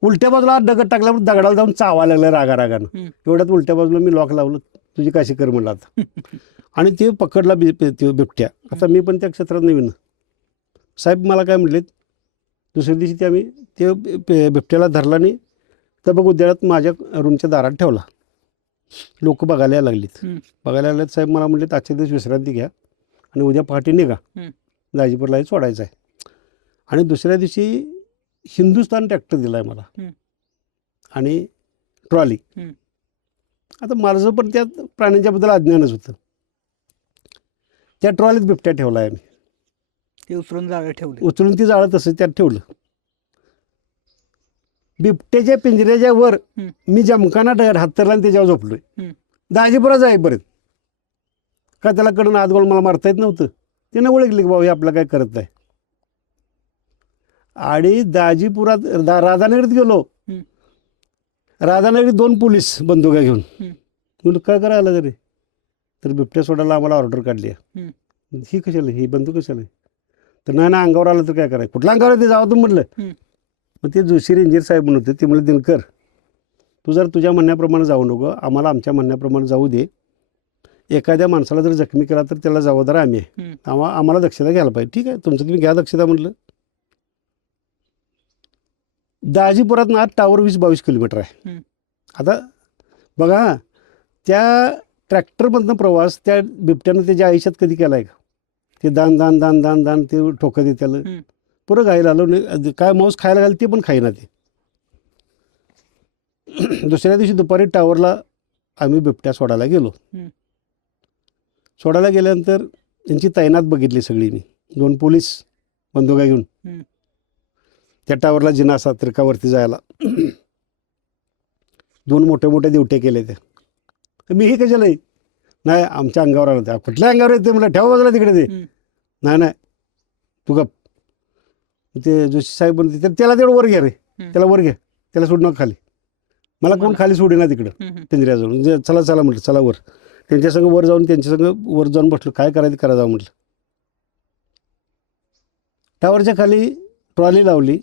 उलट्या बाजूला दगड टाकल्यावर दगडाला जाऊन चावायला लागलं रागारागानं. एवढ्यात उलट्या बाजूला मी लॉक लावलं, तुझी काशी कर म्हणलं आता. आणि ते पकडला बिबट्या. आता मी पण त्या क्षेत्रात नवीन. साहेब मला काय म्हटलेत, दुसऱ्या दिवशी ते आम्ही ते बिबट्याला धरला आणि तबक उद्यानात माझ्या रूमच्या दारात ठेवला. लोक बघायला यायला लागलीत. बघायला लागलेत. साहेब मला म्हटलेत आजच्या दिवस विश्रांती घ्या आणि उद्या पहाटे निघा, दाजीपूरला सोडायचं आहे. आणि दुसऱ्या दिवशी हिंदुस्तान ट्रॅक्टर दिला आहे मला आणि ट्रॉली. आता माझं पण त्यात प्राण्यांच्याबद्दल अज्ञानच होतं. त्या ट्रॉलीत बिबट्या ठेवला आहे मी. ते उचलून जाळं ठेवलं. उचलून ती जाळं तसं त्यात ठेवलं. बिबट्याच्या पिंजऱ्याच्या वर मी जमकाना हातरला आणि त्याच्यावर झोपलोय. दाजीपुरा जाईपर्यंत का त्याला कडून आतगोल मला मारता येत नव्हतं. त्यानं ओळखली की बाबा हे आपलं काय करत नाही. आणि दाजीपुरात राधानगरीत गेलो. राधानगरीत 2 पोलीस बंदुका घेऊन. म्हणून काय करायला तरी, तर बिबट्या सोडायला आम्हाला ऑर्डर काढली आहे. ही कशाला, ही बंदूक कशाला. तर नाही ना अंगावर आलं तर काय करायचं, कुठल्या अंगावर ते जावं तुम्ही म्हटलं. मग ते जोशी रेंजर साहेब म्हणत होते, ते म्हणले दिनकर तू जर तुझ्या म्हणण्याप्रमाणे जाऊ नको, आम्हाला आमच्या म्हणण्याप्रमाणे जाऊ दे. एखाद्या माणसाला जर जखमी केला तर त्याला जबाबदार आम्ही आहे, आम्हाला दक्षता घ्यायला पाहिजे. ठीक आहे तुमचं तुम्ही घ्या दक्षता म्हटलं. दाजीपुरात आज टावर 20-22 किलोमीटर आहे. आता बघा त्या ट्रॅक्टरमधनं प्रवास त्या बिबट्यानं त्याच्या आयुष्यात कधी केला आहे का. ते दान दान दान दान दान ते ठोकं दे त्याला पुरं घायला आलं काय मांस खायला घाल ते पण खाईना ते. दुसऱ्या दिवशी दुपारी टावरला आम्ही बिबट्या सोडायला गेलो. सोडायला गेल्यानंतर त्यांची तैनात बघितली सगळी मी. 2 पोलीस बंदुका घेऊन त्या टावरला जिना असा तिरकावरती जायला. 2 मोठे मोठे दिवटे केले ते. मी हे कशाला नाही आमच्या अंगावर आलं. त्या कुठल्या अंगावर येते मला ठेवा बाजूला तिकडे ते. नाही नाही तू गप. ते जोशी साहेब म्हणते त्याला तेवढं वर घ्या रे, त्याला वर घ्या, त्याला सोड नका खाली. मला कोण खाली सोडे ना तिकडं पिंजऱ्याजवळ. चला चला म्हटलं, चला वर. त्यांच्यासंग वर जाऊन वर जाऊन बसलो. काय करायचं करा जाऊ म्हटलं. टावरच्या खाली ट्रॉली लावली,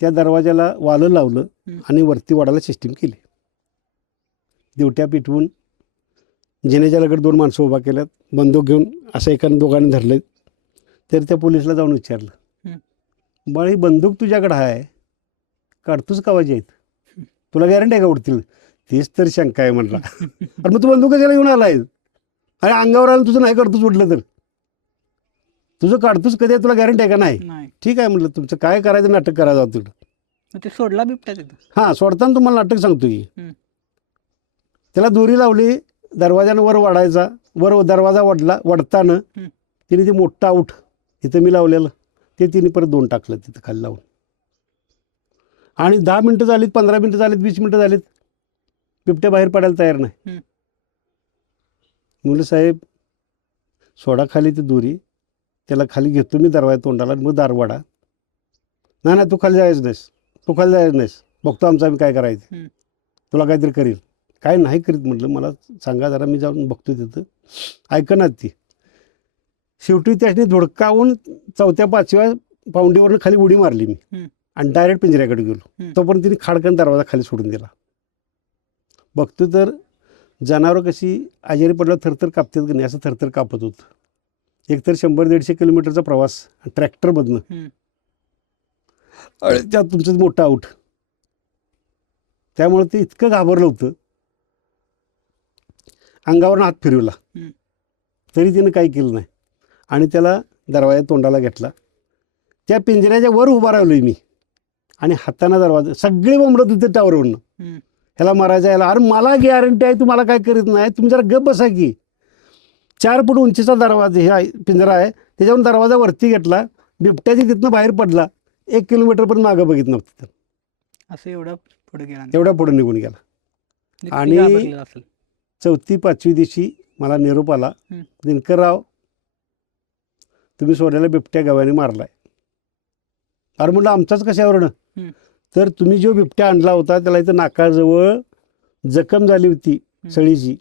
त्या दरवाजाला वालं लावलं आणि वरती वाढायला सिस्टीम केली. दिवट्या पिटवून जिनेच्या लगड 2 माणसं उभा केल्यात, बंदूक घेऊन असं एकाने दोघांनी धरले. तर त्या पोलिसला जाऊन विचारलं, बरं ही बंदूक तुझ्याकडं आहे, काढतोच कावायची आहेत, तुला गॅरंटी आहे का उडतील. तीच तर शंका आहे म्हटला. अरे मग तू बंदूक कशाला घेऊन आला आहे, अरे अंगावर आलं तुझं नाही करतोच उडलं तर, तुझं काढतोच कधी तुला गॅरंटी आहे का. नाही ठीक आहे म्हटलं, तुमचं काय करायचं नाटक करा जाऊ तिकडं. ते सोडला बिबट्या तिथं. हां सोडताना तुम्हाला नाटक सांगतो की. त्याला दोरी लावली, दरवाजानं वर वाढायचा, वर दरवाजा वडताना तिने ते मोठा आऊट इथं मी लावलेलं ते तिने परत 2 टाकलं तिथं खाली लावून. आणि 10 मिनटं झालीत, 15 मिनटं झालीत, 20 मिनटं झालीत, बिबट्या बाहेर पडायला तयार नाही. मुलं साहेब सोडा खाली ती दोरी, त्याला खाली घेतो मी दरवाजा तोंडाला, मग दार वाडा. नाही नाही तू खाली जायचं नाहीस, तू खाली जायचं नाहीस, बघतो आमचं आम्ही काय करायचं, तुला काहीतरी करील. काय नाही करीत म्हटलं, मला सांगा जरा, मी जाऊन बघतो तिथं. ऐकनात ती. शेवटी त्याने धुडकावून 4-5व्या पाऊंडीवरनं खाली उडी मारली मी आणि डायरेक्ट पिंजऱ्याकडे गेलो. तोपर्यंत तिने खाडकन दरवाजा खाली सोडून दिला. बघतो तर जनावरं कशी आजारी पडल्यावर थरथर कापतात की नाही असं थरथर कापत होतं. एकतर 100-150 किलोमीटरचा प्रवास ट्रॅक्टरमधनं, त्यात तुमचं मोठं आऊट. त्यामुळे ते इतकं घाबरलं होतं, अंगावरून हात फिरवला तरी तिनं काही केलं नाही आणि त्याला दरवाजा तोंडाला घेतला. त्या पिंजऱ्याच्या वर उभा राहिलोय मी आणि हाताने दरवाजा, सगळी बोंबडत होते टावरवरनं. ह्याला मारायचा याला. अरे मला गॅरंटी आहे तुम्हाला काय करीत नाही, तुम्ही जरा गप बसा की. 4 फूट उंचीचा दरवाजा हे आहे, पिंजरा आहे, त्याच्यावरून दरवाजा वरती घेतला, बिबट्याची तिथनं बाहेर पडला, 1 किलोमीटर पण मागं बघितलं नव्हतं. असं एवढं पुढे गेला एवढ्या पुढे निघून गेला. म्हणजे आणि किती घाबरलेला असेल. 4थी 5वी दिवशी मला निरोप आला, दिनकरराव तुम्ही सोन्याला बिबट्या गव्याने मारलाय. अरे म्हटलं आमचाच कशावरनं? तर तुम्ही जो बिबट्या आणला होता त्याला इथं नाकाजवळ जखम झाली होती सळीची,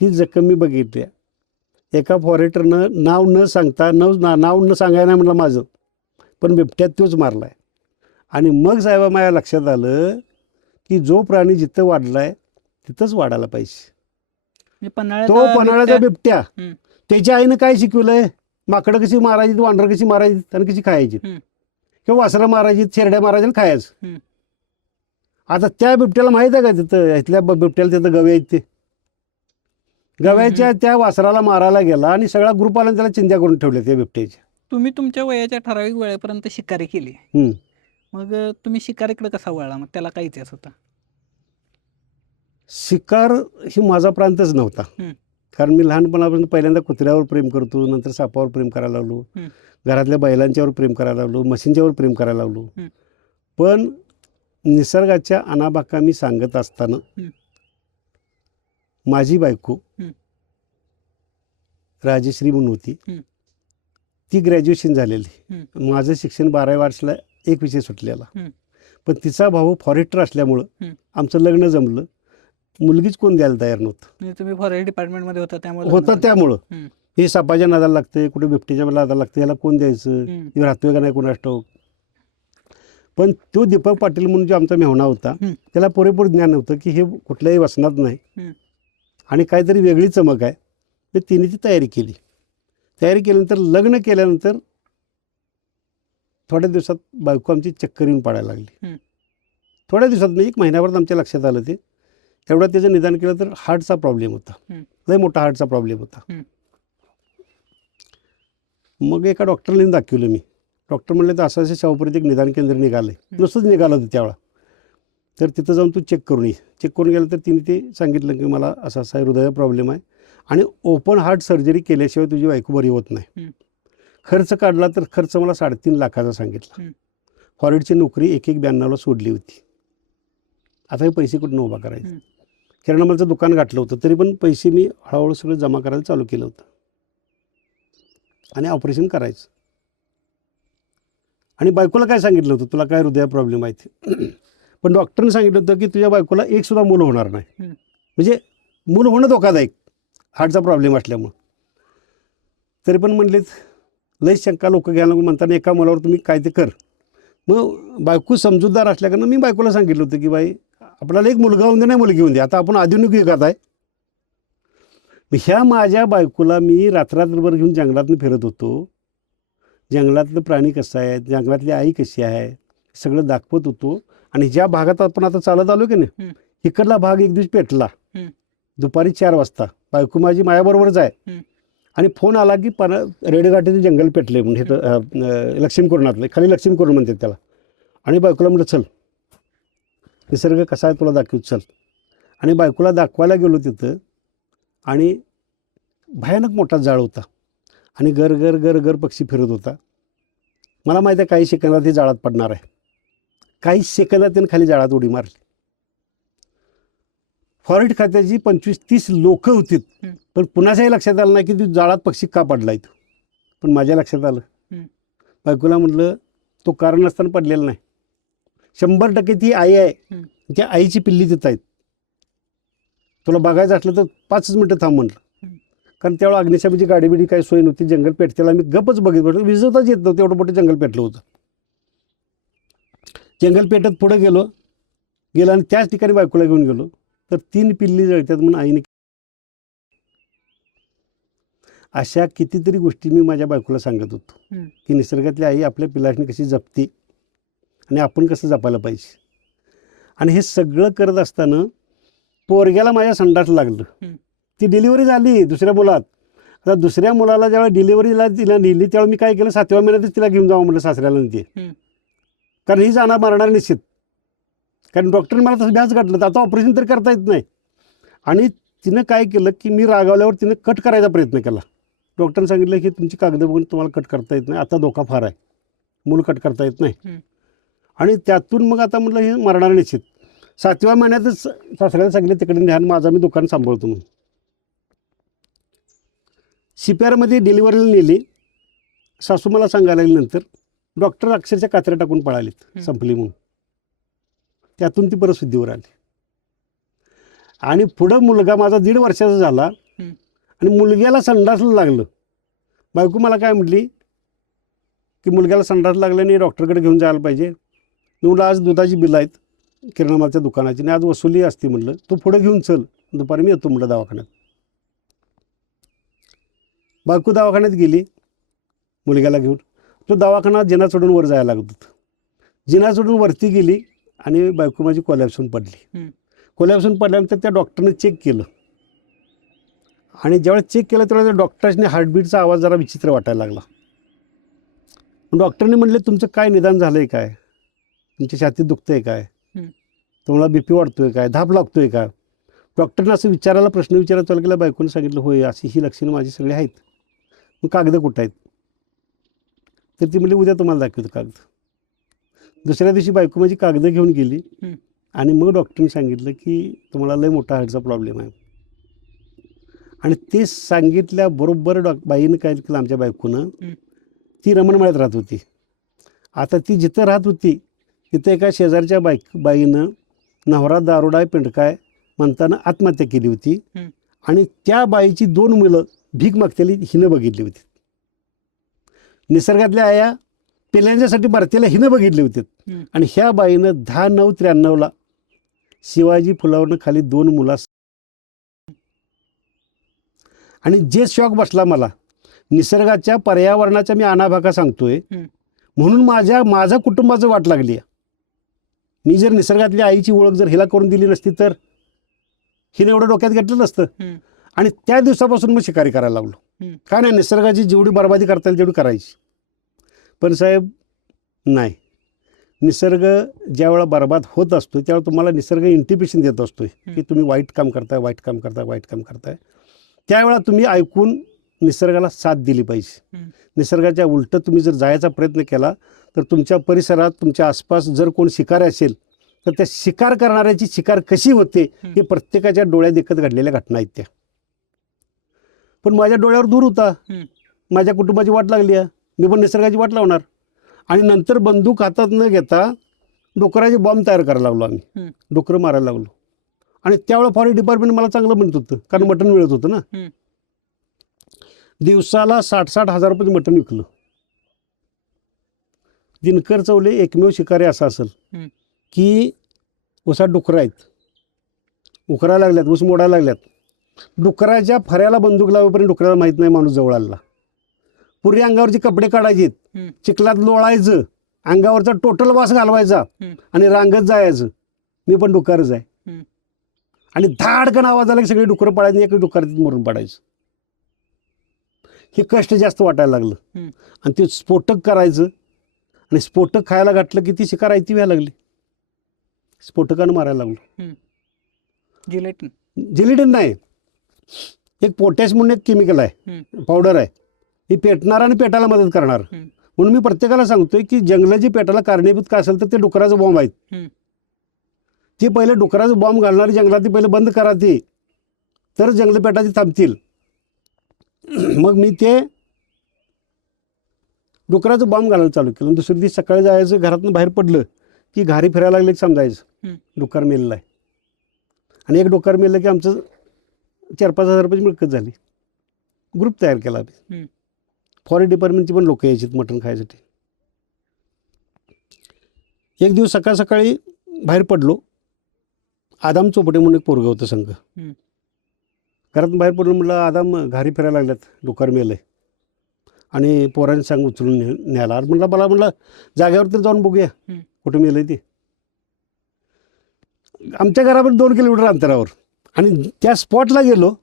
ती जखम मी बघितली. एका फॉरेस्टरनं नाव न सांगता नाव न सांगायला नाही म्हटलं माझं, पण बिबट्यात तोच मारलाय. आणि मग साहेबा माझ्या लक्षात आलं की जो प्राणी जिथं वाढलाय तिथंच वाढायला पाहिजे. म्हणजे तो पन्हाळ्याचा बिबट्या हम्म. त्याच्या आईनं काय शिकवलंय? माकडं कशी मारायची, वांढरं कशी मारायची आणि कशी खायची, किंवा वासरं मारायची, शेरड्या मारायच्या आणि खायचं. आता त्या बिबट्याला माहीत आहे का तिथं इथल्या बिबट्याला तिथं गवे आहेत ते? गव्याच्या त्या वासराला मारायला गेला आणि सगळा ग्रुप आला त्याला चिंध्या करून ठेवल्या त्या बिबट्याच्या. तुम्ही तुमच्या वयाच्या ठराविक वेळेपर्यंत शिकारी केली, मग तुम्ही शिकारीकडे कसा वळला? मग त्याला काय इतिहास होता? शिकार ही माझा प्रांतच नव्हता. कारण मी लहानपणापासून पहिल्यांदा कुत्र्यावर प्रेम करतो, नंतर सापावर प्रेम करायला लागलो, घरातल्या बैलांच्यावर प्रेम करायला लागलो, म्हशींच्यावर प्रेम करायला लागलो. पण निसर्गाच्या अनाबाका मी सांगत असताना माझी बायको राजश्री म्हणून होती, ती ग्रॅज्युएशन झालेली. माझं शिक्षण 12व्या वर्षाला एक विषय सुटलेला. पण तिचा भाऊ फॉरेस्टर असल्यामुळं आमचं लग्न जमलं. मुलगीच कोण द्यायला तयार नव्हतं. म्हणजे तुम्ही फॉरेस्ट डिपार्टमेंटमध्ये होता त्यामुळं हे सापाच्या नादाला लागते, कुठे बिबट्याच्या नादाला लागते, याला कोण द्यायचं, हे राहतोय का नाही कोणास ठाऊक. पण तो दीपक पाटील म्हणून जो आमचा मेहणा होता त्याला पुरेपूर ज्ञान नव्हतं की हे कुठल्याही वसनात नाही आणि काहीतरी वेगळी चमक आहे. तर तिने ती तयारी केली. तयारी केल्यानंतर लग्न केल्यानंतर थोड्या दिवसात बायको आमची चक्कर येऊन पडायला लागली. थोड्या दिवसात नाही, 1 महिन्याभरात आमच्या लक्षात आलं ते. एवढं त्याचं निदान केलं तर हार्टचा प्रॉब्लेम होता, लय मोठा हार्टचा प्रॉब्लेम होता. मग एका डॉक्टरने दाखवलं मी. डॉक्टर म्हणले तर असं शाहूपुरीत एक निदान केंद्र निघालं आहे, नुसतंच निघालं होतं त्यावेळा, तर तिथं जाऊन तू चेक करून ये. चेक करून गेलं तर तिने ते सांगितलं की मला असा असा हृदयाचा प्रॉब्लेम आहे आणि ओपन हार्ट सर्जरी केल्याशिवाय तुझी बायको बरी होत नाही. खर्च काढला तर खर्च मला 3.5 लाखाचा सांगितला. फॉरेस्टची नोकरी 1-1-92ला सोडली होती. आता हे पैसे कुठून उभा करायचे? किराणामालाचं दुकान गाठलं होतं, तरी पण पैसे मी हळूहळू सगळं जमा करायला चालू केलं होतं आणि ऑपरेशन करायचं. आणि बायकोला काय सांगितलं होतं, तुला काय हृदय प्रॉब्लेम आहे ते. पण डॉक्टरने सांगितलं होतं की तुझ्या बायकोला 1 सुद्धा मूल होणार नाही, म्हणजे मूल होणं धोकादायक हार्टचा प्रॉब्लेम असल्यामुळं. तरी पण म्हणलेत लई शंका लोक घ्यायला म्हणताना एका मुलावर तुम्ही काय ते कर. मग बायको समजूतदार असल्याकडनं मी बायकोला सांगितलं होतं की बाई आपल्याला एक मुलगा होऊन दे, नाही मुलगी होऊन दे, आता आपण आधुनिक युगात आहे. ह्या माझ्या बायकोला मी रात्रभर घेऊन जंगलातून फिरत होतो. जंगलातलं प्राणी कसं आहे, जंगलातली आई कशी आहे, सगळं दाखवत होतो. आणि ज्या भागात आपण आता चालत आलो की नाही, इकडला भाग एक दिवस पेटला दुपारी 4 वाजता. बायको माझी माझ्याबरोबरच आहे आणि फोन आला की रेडघाटीचं जंगल पेटले म्हणजे हे लक्ष्मीकुरणातलं, खाली लक्ष्मीकुरण म्हणतात त्याला. आणि बायकोला म्हटलं चल निसर्ग कसा आहे तुला दाखवू चल. आणि बायकोला दाखवायला गेलो तिथं आणि भयानक मोठा जाळ होता आणि गर गर गर गर पक्षी फिरत होता. मला माहिती आहे काही सेकंदात ते जाळात पडणार आहे. काही सेकंदात त्यानं खाली जाळात उडी मारली. फॉरेस्ट खात्याची 25-30 लोक होती, पण कुणाच्याही लक्षात आलं नाही की ती जाळात पक्षी का पडलाय तो. पण माझ्या लक्षात आलं. बायकोला म्हटलं तो कारण नसताना पडलेला नाही, 100% ती आई आहे, त्या आईची पिल्ली तिथं आहेत, तुला बघायचं असलं तर 5 मिनटं थांब म्हटलं. कारण त्यावेळेला अग्निशामची गाडी बिडी काही सोय नव्हती. जंगल पेटतेला आम्ही गपच बघित बसलो, विजवताच येत नव्हतं, एवढं मोठं जंगल पेटलं होतं. जंगल पेटत पुढं गेलं आणि त्याच ठिकाणी बायकोला घेऊन गेलो तर 3 पिल्ली जळतात म्हणून आईने. अशा कितीतरी गोष्टी मी माझ्या बायकोला सांगत होतो की निसर्गातली आई आपल्या पिलांनी कशी जपते आणि आपण कसं जपायला पाहिजे. आणि हे सगळं करत असताना पोरग्याला माझ्या संडास लागलं. ती डिलिव्हरी झाली दुसऱ्या मुलात. आता दुसऱ्या मुलाला जेव्हा डिलिव्हरीला तिला नेली त्यावेळी मी काय केलं, 7व्या महिन्यातच तिला घेऊन जावं म्हटलं सासऱ्याला. ते कारण ही जाणार मारणार निश्चित, कारण डॉक्टरने मला तसं भ्यास घातलं तर आता ऑपरेशन तर करता येत नाही. आणि तिनं काय केलं की मी रागावल्यावर तिनं कट करायचा प्रयत्न केला. डॉक्टरने सांगितलं की तुमची कागदं बघून तुम्हाला कट करता येत नाही, आता धोका फार आहे, मूल कट करता येत नाही. आणि त्यातून मग आता म्हटलं हे मरणार निश्चित. 7व्या महिन्यातच सासऱ्याला सांगितलं तिकडे ध्यान माझा मी दुकान सांभाळतो म्हणून. CPR डिलिव्हरीला नेली. सासू मला सांगायला लागली नंतर, डॉक्टर अक्षरशः कात्र्या टाकून पळालीत, संपली म्हणून. त्यातून ती परिस्थितीवर आली. आणि पुढं मुलगा माझा 1.5 वर्षाचा झाला आणि मुलग्याला संडासला लागलं. बायको मला काय म्हटली की मुलग्याला संडास लागल्याने डॉक्टरकडे घेऊन जायला पाहिजे. मी म्हटलं आज दुधाची बिलं आहेत किराणामालच्या दुकानाची आणि आज वसुली असते म्हटलं, तू पुढं घेऊन चल, दुपारी मी येतो म्हटलं दवाखान्यात. बायको दवाखान्यात गेली मुलग्याला घेऊन. तो दवाखाना जिना चढून वर जायला लागत होतं. जिना चढून वरती गेली आणि बायको माझी कोलॅप्सून पडली. कोलॅप्सून पडल्यानंतर त्या डॉक्टरने चेक केलं आणि ज्यावेळेस चेक केलं त्यावेळेस त्या डॉक्टरने हार्टबीटचा आवाज जरा विचित्र वाटायला लागला. डॉक्टरने म्हणले तुमचं काय निदान झालं आहे, काय तुमच्या छातीत दुखतं आहे, काय तुम्हाला BP वाढतो आहे, काय धाप लागतो आहे का. डॉक्टरने असं विचारायला प्रश्न विचारायला चालू केला. बायकोने सांगितलं होय अशी ही लक्षणं माझी सगळी आहेत. मग कागदं कुठं आहेत. तर ती म्हणली उद्या तुम्हाला दाखवतो कागद. दुसऱ्या दिवशी बायको माझी कागदं घेऊन गेली आणि मग डॉक्टरने सांगितलं की तुम्हाला लय मोठा हार्टचा प्रॉब्लेम आहे. आणि ते सांगितल्याबरोबर बाईनं काय केलं आमच्या बायकोनं, ती रमणमळ्यात राहत होती. आता ती जिथं राहत होती तिथं एका शेजारच्या बाईनं नवरा दारुडा पिंडकाय म्हणताना आत्महत्या केली होती. आणि त्या बाईची 2 मुलं भीक मागतेली हिनं बघितली होती. निसर्गातल्या आया पिल्यांच्यासाठी भरतेला हिनं बघितले होते. आणि ह्या बाईनं 10/9/93 शिवाजी पुलावरनं खाली 2 मुला. आणि जे शॉक बसला मला, निसर्गाच्या पर्यावरणाचा मी अनाभाका सांगतोय म्हणून माझ्या कुटुंबाचं वाट लागली. मी जर निसर्गातल्या आईची ओळख जर हिला करून दिली नसती तर हिने एवढं डोक्यात घेतलं नसतं. आणि त्या दिवसापासून मग शिकारी करायला लागलो. काय नाही, निसर्गाची जेवढी बरबादी करता येईल तेवढी करायची. पण साहेब नाही, निसर्ग ज्या वेळा बरबाद होत असतो त्यावेळेला तुम्हाला निसर्ग इंटिमेशन देत असतोय की तुम्ही वाईट काम करताय, वाईट काम करताय, वाईट काम करताय. त्यावेळेला तुम्ही ऐकून निसर्गाला साथ दिली पाहिजे. निसर्गाच्या उलटं तुम्ही जर जायचा प्रयत्न केला तर तुमच्या परिसरात तुमच्या आसपास जर कोण शिकारी असेल तर त्या शिकार करणाऱ्याची शिकार कशी होते हे प्रत्येकाच्या डोळ्यात देखत घडलेल्या घटना आहेत त्या. पण माझ्या डोळ्यावर दूर होता. माझ्या कुटुंबाची वाट लागली आहे, मी पण निसर्गाची वाट लावणार. आणि नंतर बंदूक हातात न घेता डुकराचे बॉम्ब तयार करायला लागलो आम्ही. डुकरं मारायला लागलो. आणि त्यावेळेला फॉरेस्ट डिपार्टमेंट मला चांगलं म्हणत होतं कारण मटण मिळत होतं ना. दिवसाला 60-60 हजार रुपये मटण विकलं. दिनकर चौले एकमेव शिकारी असा असेल की उसात डुकरं आहेत, उकरायला लागल्यात, ऊस मोडायला लागल्यात. डुकराच्या फऱ्याला बंदूक लावेपर्यंत डुकराला माहीत नाही माणूस जवळ आला. पूर्वी अंगावरचे कपडे काढायचे, चिखलात लोळायचं, अंगावरचा टोटल वास घालवायचा आणि रांगत जायचं. मी पण डुकरच आहे. आणि धाडकन आवाज आला की सगळे डुकरं पडायचे, एक डुकरात मरून पडायचं. हे कष्ट जास्त वाटायला लागलं. आणि ते स्फोटक करायचं आणि स्फोटक खायला घातलं की ती शिकार आयती व्हायला लागली. स्फोटकानं मारायला लागलो. जिलेटिन नाही, एक पोटॅश म्हणून एक केमिकल आहे, पावडर आहे. ही पेटणार आणि पेटायला मदत करणार. म्हणून मी प्रत्येकाला सांगतोय की जंगलाची पेटायला कारणीभूत काय असेल तर ते डुकराचं बॉम्ब आहेत. ते पहिले डुकराचं बॉम्ब घालणारी जंगलात ती पहिले बंद करा, ती तर जंगल पेटाची थांबतील. मग मी ते डुकराचं बॉम्ब घालायला चालू केलं. दुसऱ्या दिवशी सकाळी जायचं, घरातून बाहेर पडलं की घारी फिरायला लागले की समजायचं डुक्कर मेलेलं आहे. आणि एक डुक्कर मेलं की आमचं 4-5 हजार रुपयाची मिळकत झाली. ग्रुप तयार केला आम्ही. फॉरेस्ट डिपार्टमेंटची पण लोक यायची मटण खायसाठी. एक दिवस सकाळी बाहेर पडलो. आदाम चोपटे म्हणून एक पोरगं होतं संघ. घरातून बाहेर पडलो, म्हटलं आदाम घारी फिरायला लागल्यात, डुक्कर मेलं आहे आणि पोरांनी सांग उचलून न्यायला. म्हटलं जागेवर तर जाऊन बघूया कुठं मेलं आहे ते. आमच्या घरावर 2 किलोमीटर अंतरावर. आणि त्या स्पॉटला गेलो.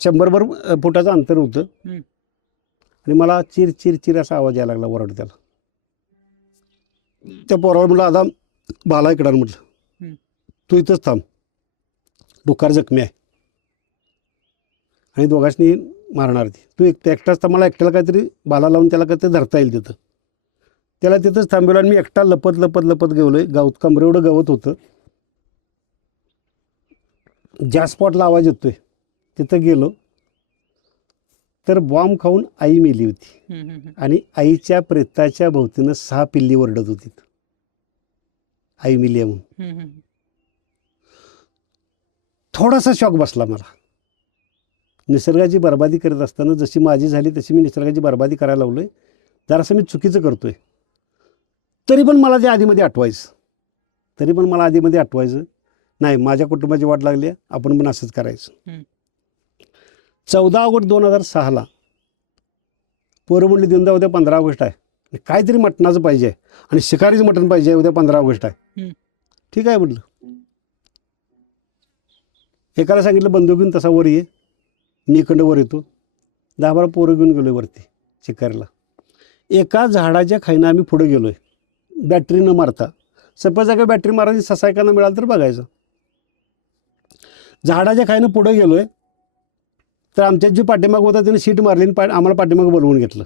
100 फुटाचं अंतर होतं. आणि मला चिर चिर चिर असा आवाज यायला लागला ओरडत्याला. त्या पोरावर म्हटलं आदाम बाला इकडं आण म्हटलं, हम्म. तू इथंच थांब, डुकार जखमी आहे आणि दोघांनी मारणार ती, तू एकटाच तर मला एकट्याला काहीतरी बाला लावून त्याला काहीतरी धरता येईल तिथं. त्याला तिथंच थांबवलं आणि मी एकटा लपत लपत लपत गेलोय. गावात कमरेवढं गवत होतं, ज्या स्पॉटला आवाज येतोय तिथं गेलो तर बॉम्ब खाऊन आई मेली होती आणि आईच्या प्रेताच्या भोवतीनं 6 पिल्ली ओरडत होती, आई मेली आहे म्हणून. थोडासा शॉक बसला मला. निसर्गाची बरबादी करत असताना जशी माझी झाली तशी मी निसर्गाची बरबादी करायला लागलोय. जरासं मी चुकीचं करतोय, तरी पण मला ते आधीमध्ये आठवायचं नाही, माझ्या कुटुंबाची वाट लागली आहे, आपण पण असंच करायचं. 14 ऑगस्ट 2006 पोरं म्हणली देऊन द्या, उद्या 15 ऑगस्ट आहे, काहीतरी मटणाचं पाहिजे आणि शिकारीचं मटण पाहिजे, उद्या 15 ऑगस्ट आहे. ठीक आहे म्हटलं. एकाला सांगितलं बंदूक घेऊन तसा वर ये, मी इकडं वर येतो. 10-12 पोरं घेऊन गेलोय वरती शिकारीला. एका झाडाच्या खाईनं आम्ही पुढे गेलोय बॅटरी न मारता. सपोज अगर बॅटरी मारायची ससा एकानं मिळालं तर बघायचं. झाडाच्या खाईनं पुढे गेलोय तर आमच्यात जी पाठीमाग होता त्याने सीट मारली आणि आम्हाला पाठीमागं बोलवून घेतलं.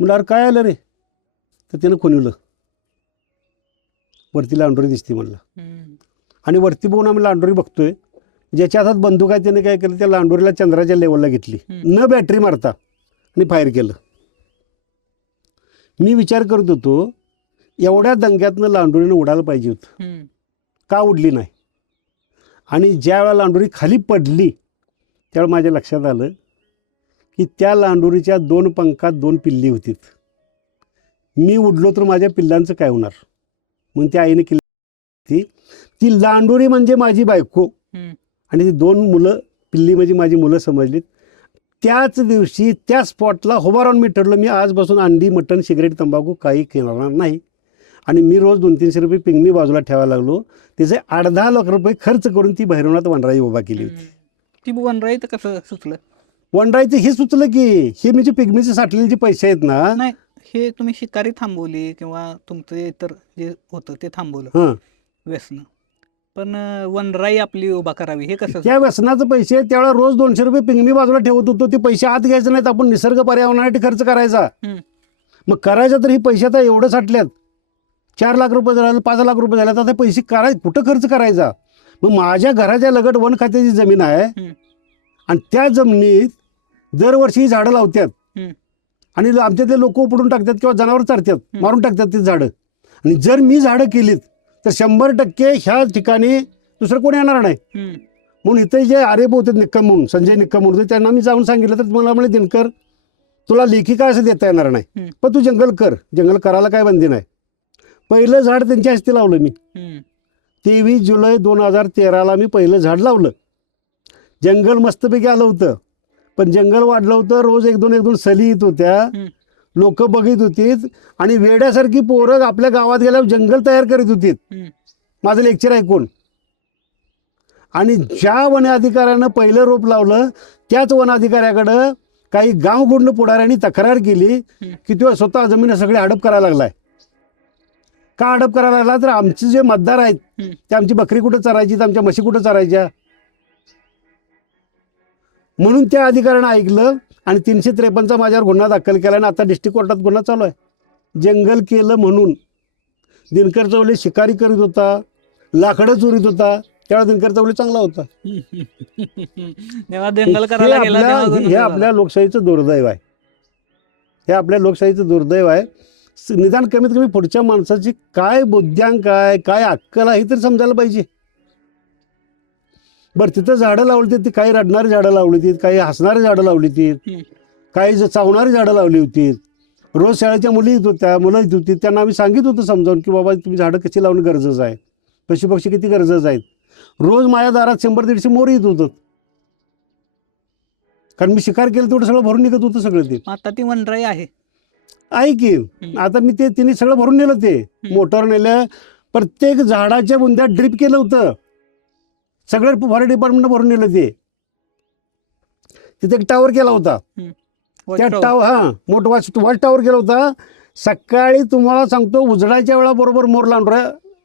म्हणलं अरे काय आलं रे, तर त्यानं खुणवलं, वरती लांडोरी दिसते म्हणलं. आणि वरती बघून आम्ही लांडोरी बघतोय, ज्याच्या हातात बंदूक आहे त्याने काय केलं, त्या लांडोरीला चंद्राच्या लेवलला घेतली, न बॅटरी मारता, आणि फायर केलं. मी विचार करत होतो एवढ्या दंग्यातनं लांडोरीनं उडायला पाहिजे होतं, का उडली नाही. आणि ज्या वेळा लांडोरी खाली पडली त्यावेळेला माझ्या लक्षात आलं की त्या लांडोरीच्या 2 पंखात 2 पिल्ली होतीत. मी उडलो तर माझ्या पिल्लांचं काय होणार, म्हणून त्या आईने केली. ती लांडोरी म्हणजे माझी बायको आणि ती 2 मुलं पिल्ली म्हणजे माझी मुलं समजलीत. त्याच दिवशी त्या स्पॉटला उभा राहून मी ठरलं, मी आजपासून अंडी, मटण, सिगरेट, तंबाखू काही घेणार नाही. आणि मी रोज 200-300 रुपये पिंगमी बाजूला ठेवायला लागलो. त्याचे 8-10 लाख रुपये खर्च करून ती भैरवनाथ वनराई उभा केली होती. ती वनराई तर कसं सुचलं? वनराईचं हे सुचलं की हे म्हणजे पिग्मीचे साठलेले जे पैसे आहेत ना, नाही, हे तुम्ही शिकारी थांबवली किंवा तुमचं इतर जे होतं ते थांबवलं हां, व्यसन, पण वनराई आपली उभा करावी हे कसं? त्या व्यसनाचे पैसे त्यावेळेला रोज 200 रुपये पिंगमी बाजूला ठेवत होतो. ते पैसे आत घ्यायचे नाहीत, आपण निसर्ग पर्यावरणासाठी खर्च करायचा. मग करायचं तर ही पैसे आता एवढं साठल्यात, 4 लाख रुपये झाले, 5 लाख रुपये झाले, आता पैसे कुठं खर्च करायचा. मग माझ्या घराच्या लगत वन खात्याची जमीन आहे आणि त्या जमिनीत दरवर्षी झाडं लावतात आणि आमच्यातले लोक उपडून टाकतात किंवा जनावर चारतात, मारून टाकतात ते झाडं. आणि जर मी झाडं केलीत तर 100% ह्या ठिकाणी दुसरं कोणी येणार नाही. म्हणून इथे जे आरेब होते निक्कम म्हणून, संजय निक्कम म्हणून, त्यांना मी जाऊन सांगितलं तर मला म्हणे दिनकर तुला लेखी काय असं देता येणार नाही, पण तू जंगल कर, जंगल करायला काय बंदी नाही. पहिलं झाड त्यांच्या हस्ते लावलं मी. 23 जुलै 2013 मी पहिलं झाड लावलं. जंगल मस्तपैकी आलं होतं, पण जंगल वाढलं होतं. रोज 1-2 सली येत होत्या, लोक बघित होती आणि वेड्यासारखी पोरं आपल्या गावात गेल्यावर जंगल तयार करीत होती माझं लेक्चर ऐकून. आणि ज्या वन अधिकाऱ्यानं पहिलं रोप लावलं त्याच वन अधिकाऱ्याकडं काही गावगुंड पुढाऱ्यांनी तक्रार केली की तो स्वतः जमीन सगळी हडप करायला लागलाय. का हडप करायला लागला, तर आमचे जे मतदार आहेत ते आमची बकरी कुठं चरायची, तर आमच्या म्हशी कुठं चरायच्या. म्हणून त्या अधिकाऱ्यानं ऐकलं आणि 353चा माझ्यावर गुन्हा दाखल केला आणि आता डिस्ट्रिक्ट कोर्टात गुन्हा चालू आहे. जंगल केलं म्हणून. दिनकर चौले शिकारी करीत होता, लाकडं चोरीत होता, त्यावेळेला दिनकर चौले चांगला होता. जंगल करायला गेला हे आपल्या लोकशाहीचं दुर्दैव आहे. हे आपल्या लोकशाहीचं दुर्दैव आहे. निदान कमीत कमी पुढच्या माणसाची काय बुद्ध्यांक आहे, काय अक्कल आहे हे तरी समजायला पाहिजे. बरं, तिथं झाडं लावली होती, काही रडणारी झाडं लावली होती, काही हसणारी झाडं लावली होती, काही चावणारी झाडं लावली होती. रोज शाळेच्या मुली येत होत्या, मुलं येत होती, त्यांना आम्ही सांगित होतो समजावून की बाबा तुम्ही झाडं कशी लावणं गरजेचं आहे, पशुपक्षी किती गरजेचं आहेत. रोज माझ्या दारात 100-150 मोर येत होतं, कारण मी शिकार केलं तेवढं सगळं भरून निघत होतं सगळं. ते आता ती वनराई आहे की आता मी ते तिने सगळं भरून नेलं, ते मोटर नेलं, प्रत्येक झाडाच्या बुंद्यात ड्रिप केलं होतं, सगळं फॉरेस्ट डिपार्टमेंट भरून नेलं. ते तिथे एक टावर केला होता, त्या टावर, हां, मोठा वॉच टावर केला होता. सकाळी तुम्हाला सांगतो उजडायच्या वेळा बरोबर मोर लांडोरा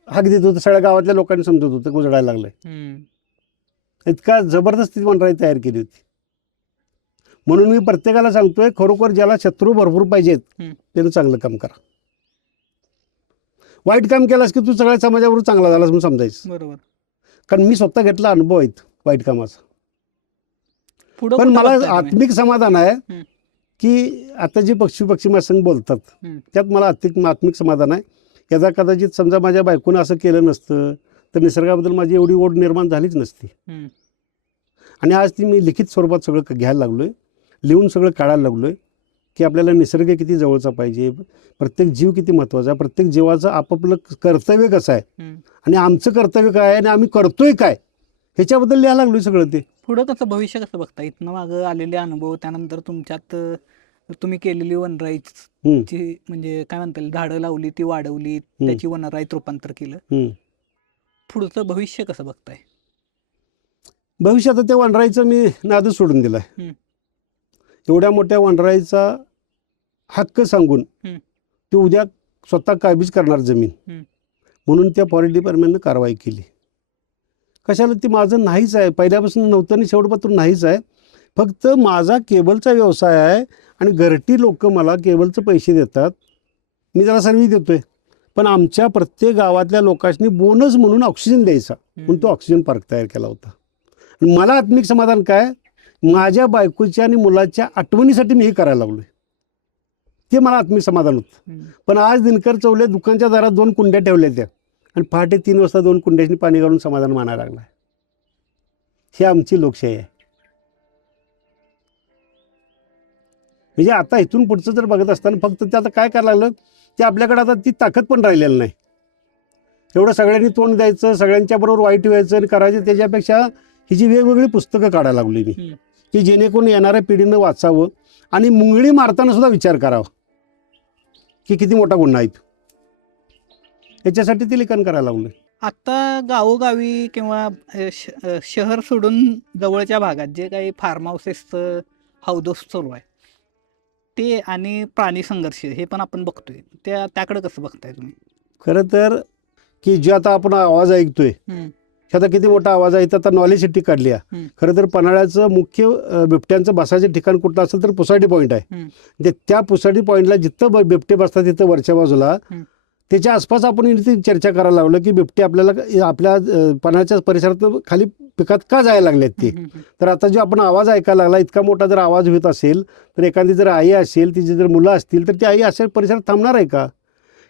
हाक देत होतं. सगळ्या गावातल्या लोकांनी समजत होतं की उजडायला लागलंय. इतका जबरदस्ती वनराई तयार केली होती. म्हणून मी प्रत्येकाला सांगतोय, खरोखर ज्याला शत्रू भरपूर पाहिजेत त्यानं चांगलं काम करा. वाईट काम केलास की तू सगळ्या समाजाबरोबर चांगला झालास म्हणून समजायचं. बरोबर. कारण मी स्वतः घेतला अनुभव आहेत वाईट कामाचा. पुढं पण कुठं मला बघताय तुम्ही? आत्मिक समाधान आहे की आता जे पक्षी माझ्यासंग बोलतात त्यात मला आत्मिक समाधान आहे. याचा कदाचित समजा माझ्या बायकोनं असं केलं नसतं तर निसर्गाबद्दल माझी एवढी ओढ निर्माण झालीच नसती. आणि आज ती मी लिखित स्वरूपात सगळं घ्यायला लागलोय, लिहून सगळं काढायला लागलोय की आपल्याला निसर्ग किती जवळचा पाहिजे, प्रत्येक जीव किती महत्त्वाचा आहे, प्रत्येक जीवाचं आपापलं कर्तव्य कसं आहे आणि आमचं कर्तव्य काय आहे आणि आम्ही करतोय काय ह्याच्याबद्दल लिहायला लागलोय सगळं. ते पुढं कसं भविष्य कसं बघता? इथनं मागं आलेले अनुभव, त्यानंतर तुमच्यात तुम्ही केलेली वनराईची म्हणजे काय म्हणता येईल, झाडं लावली, ती वाढवली, त्याची वनराईत रूपांतर केलं. पुढचं भविष्य कसं बघताय? भविष्यात त्या वनराईचं मी नादच सोडून दिलाय. एवढ्या मोठ्या वनराईचा हक्क सांगून ती उद्या स्वतः काबीज करणार जमीन, म्हणून त्या फॉरेस्ट डिपार्टमेंटनं कारवाई केली. कशाला? ती माझं नाहीच आहे, पहिल्यापासून नव्हतं आणि शेवटपासून नाहीच आहे. फक्त माझा केबलचा व्यवसाय आहे आणि घरटी लोक मला केबलचे पैसे देतात, मी त्याला सर्व्हिस देतोय. पण आमच्या प्रत्येक गावातल्या लोकांनी बोनस म्हणून ऑक्सिजन द्यायचा, म्हणून तो ऑक्सिजन पार्क तयार केला होता. आणि मला आत्मिक समाधान काय, माझ्या बायकोच्या आणि मुलाच्या आठवणीसाठी मी हे करायला लागलोय, ते मला आत्मिक समाधान होतं. पण आज दिनकर चौले दुकानच्या दारात 2 कुंड्या ठेवल्या त्या आणि पहाटे 3 वाजता 2 कुंड्याची पाणी घालून समाधान मानायला लागलाय. ही आमची लोकशाही आहे. म्हणजे आता इथून पुढचं जर बघत असताना फक्त ते आता काय करायला लागलं, ते आपल्याकडे आता ती ताकद पण राहिलेली नाही. एवढं सगळ्यांनी तोंड द्यायचं, सगळ्यांच्या बरोबर वाईट व्हायचं आणि करायचं, त्याच्यापेक्षा ही जी वेगवेगळी पुस्तकं काढायला लागली मी, की जेणेकरून येणाऱ्या पिढीनं वाचावं आणि मुंगळी मारताना सुद्धा विचार करावा की किती मोठा गुन्हा आहे. याच्यासाठी ते लेखन करायला लागलं. आता गावोगावी किंवा शहर सोडून जवळच्या भागात जे काही फार्म हाऊसेसचं हौदोस चालू आहे ते आणि प्राणी संघर्ष हे पण आपण बघतोय, त्याकडे कसं बघताय तुम्ही? खरं तर की जे आता आपण आवाज ऐकतोय आता किती मोठा आवाज आहे, आता नॉलेज सिटी काढली आहे. खरं तर पन्हाळ्याचं मुख्य बिबट्यांचं बसायचं ठिकाण कुठलं असेल तर पुसाडी पॉईंट आहे. त्या पुसाडी पॉईंटला जिथं बिबटे बसतात तिथं वरच्या बाजूला त्याच्या आसपास आपण इथे चर्चा करायला लागलो की बिबटे आपल्याला आपल्या पन्हाळ्याच्या परिसरात खाली पिकात का जायला लागलेत ते. तर आता जो आपण आवाज ऐकायला लागला, इतका मोठा जर आवाज होत असेल तर एखादी जर आई असेल, तिची जर मुलं असतील तर ती आई अशा परिसरात थांबणार आहे का?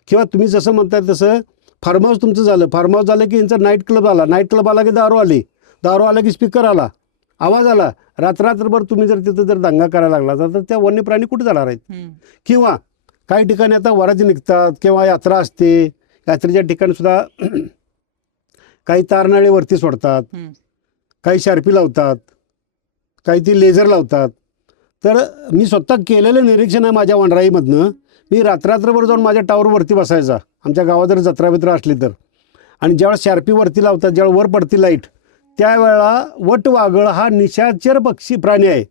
किंवा तुम्ही जसं म्हणताय तसं फार्म हाऊस तुमचं झालं, फार्म हाऊस झालं की यांचा नाईट क्लब आला, नाईट क्लब आला की दारू आली, दारू आला की स्पीकर आला, आवाज आला, रात्रभर तुम्ही जर तिथं जर दंगा करायला लागला तर त्या वन्य प्राणी कुठे जाणार आहेत? किंवा काही ठिकाणी आता वराती निघतात किंवा यात्रा असते, यात्रेच्या ठिकाणी सुद्धा काही तारनाळे वरती सोडतात, काही शार्पी लावतात, काही ती लेझर लावतात. तर मी स्वतः केलेलं निरीक्षण आहे माझ्या वनराईमधनं. मी रात्रभर जाऊन माझ्या टावरवरती बसायचा, आमच्या गावात जर जत्रा बित्रा असली तर, आणि ज्यावेळेस शार्पी वरती लावतात, ज्यावेळेस वर पडती लाईट, त्यावेळेला वटवाघळ हा निशाचर प्राणी आहे,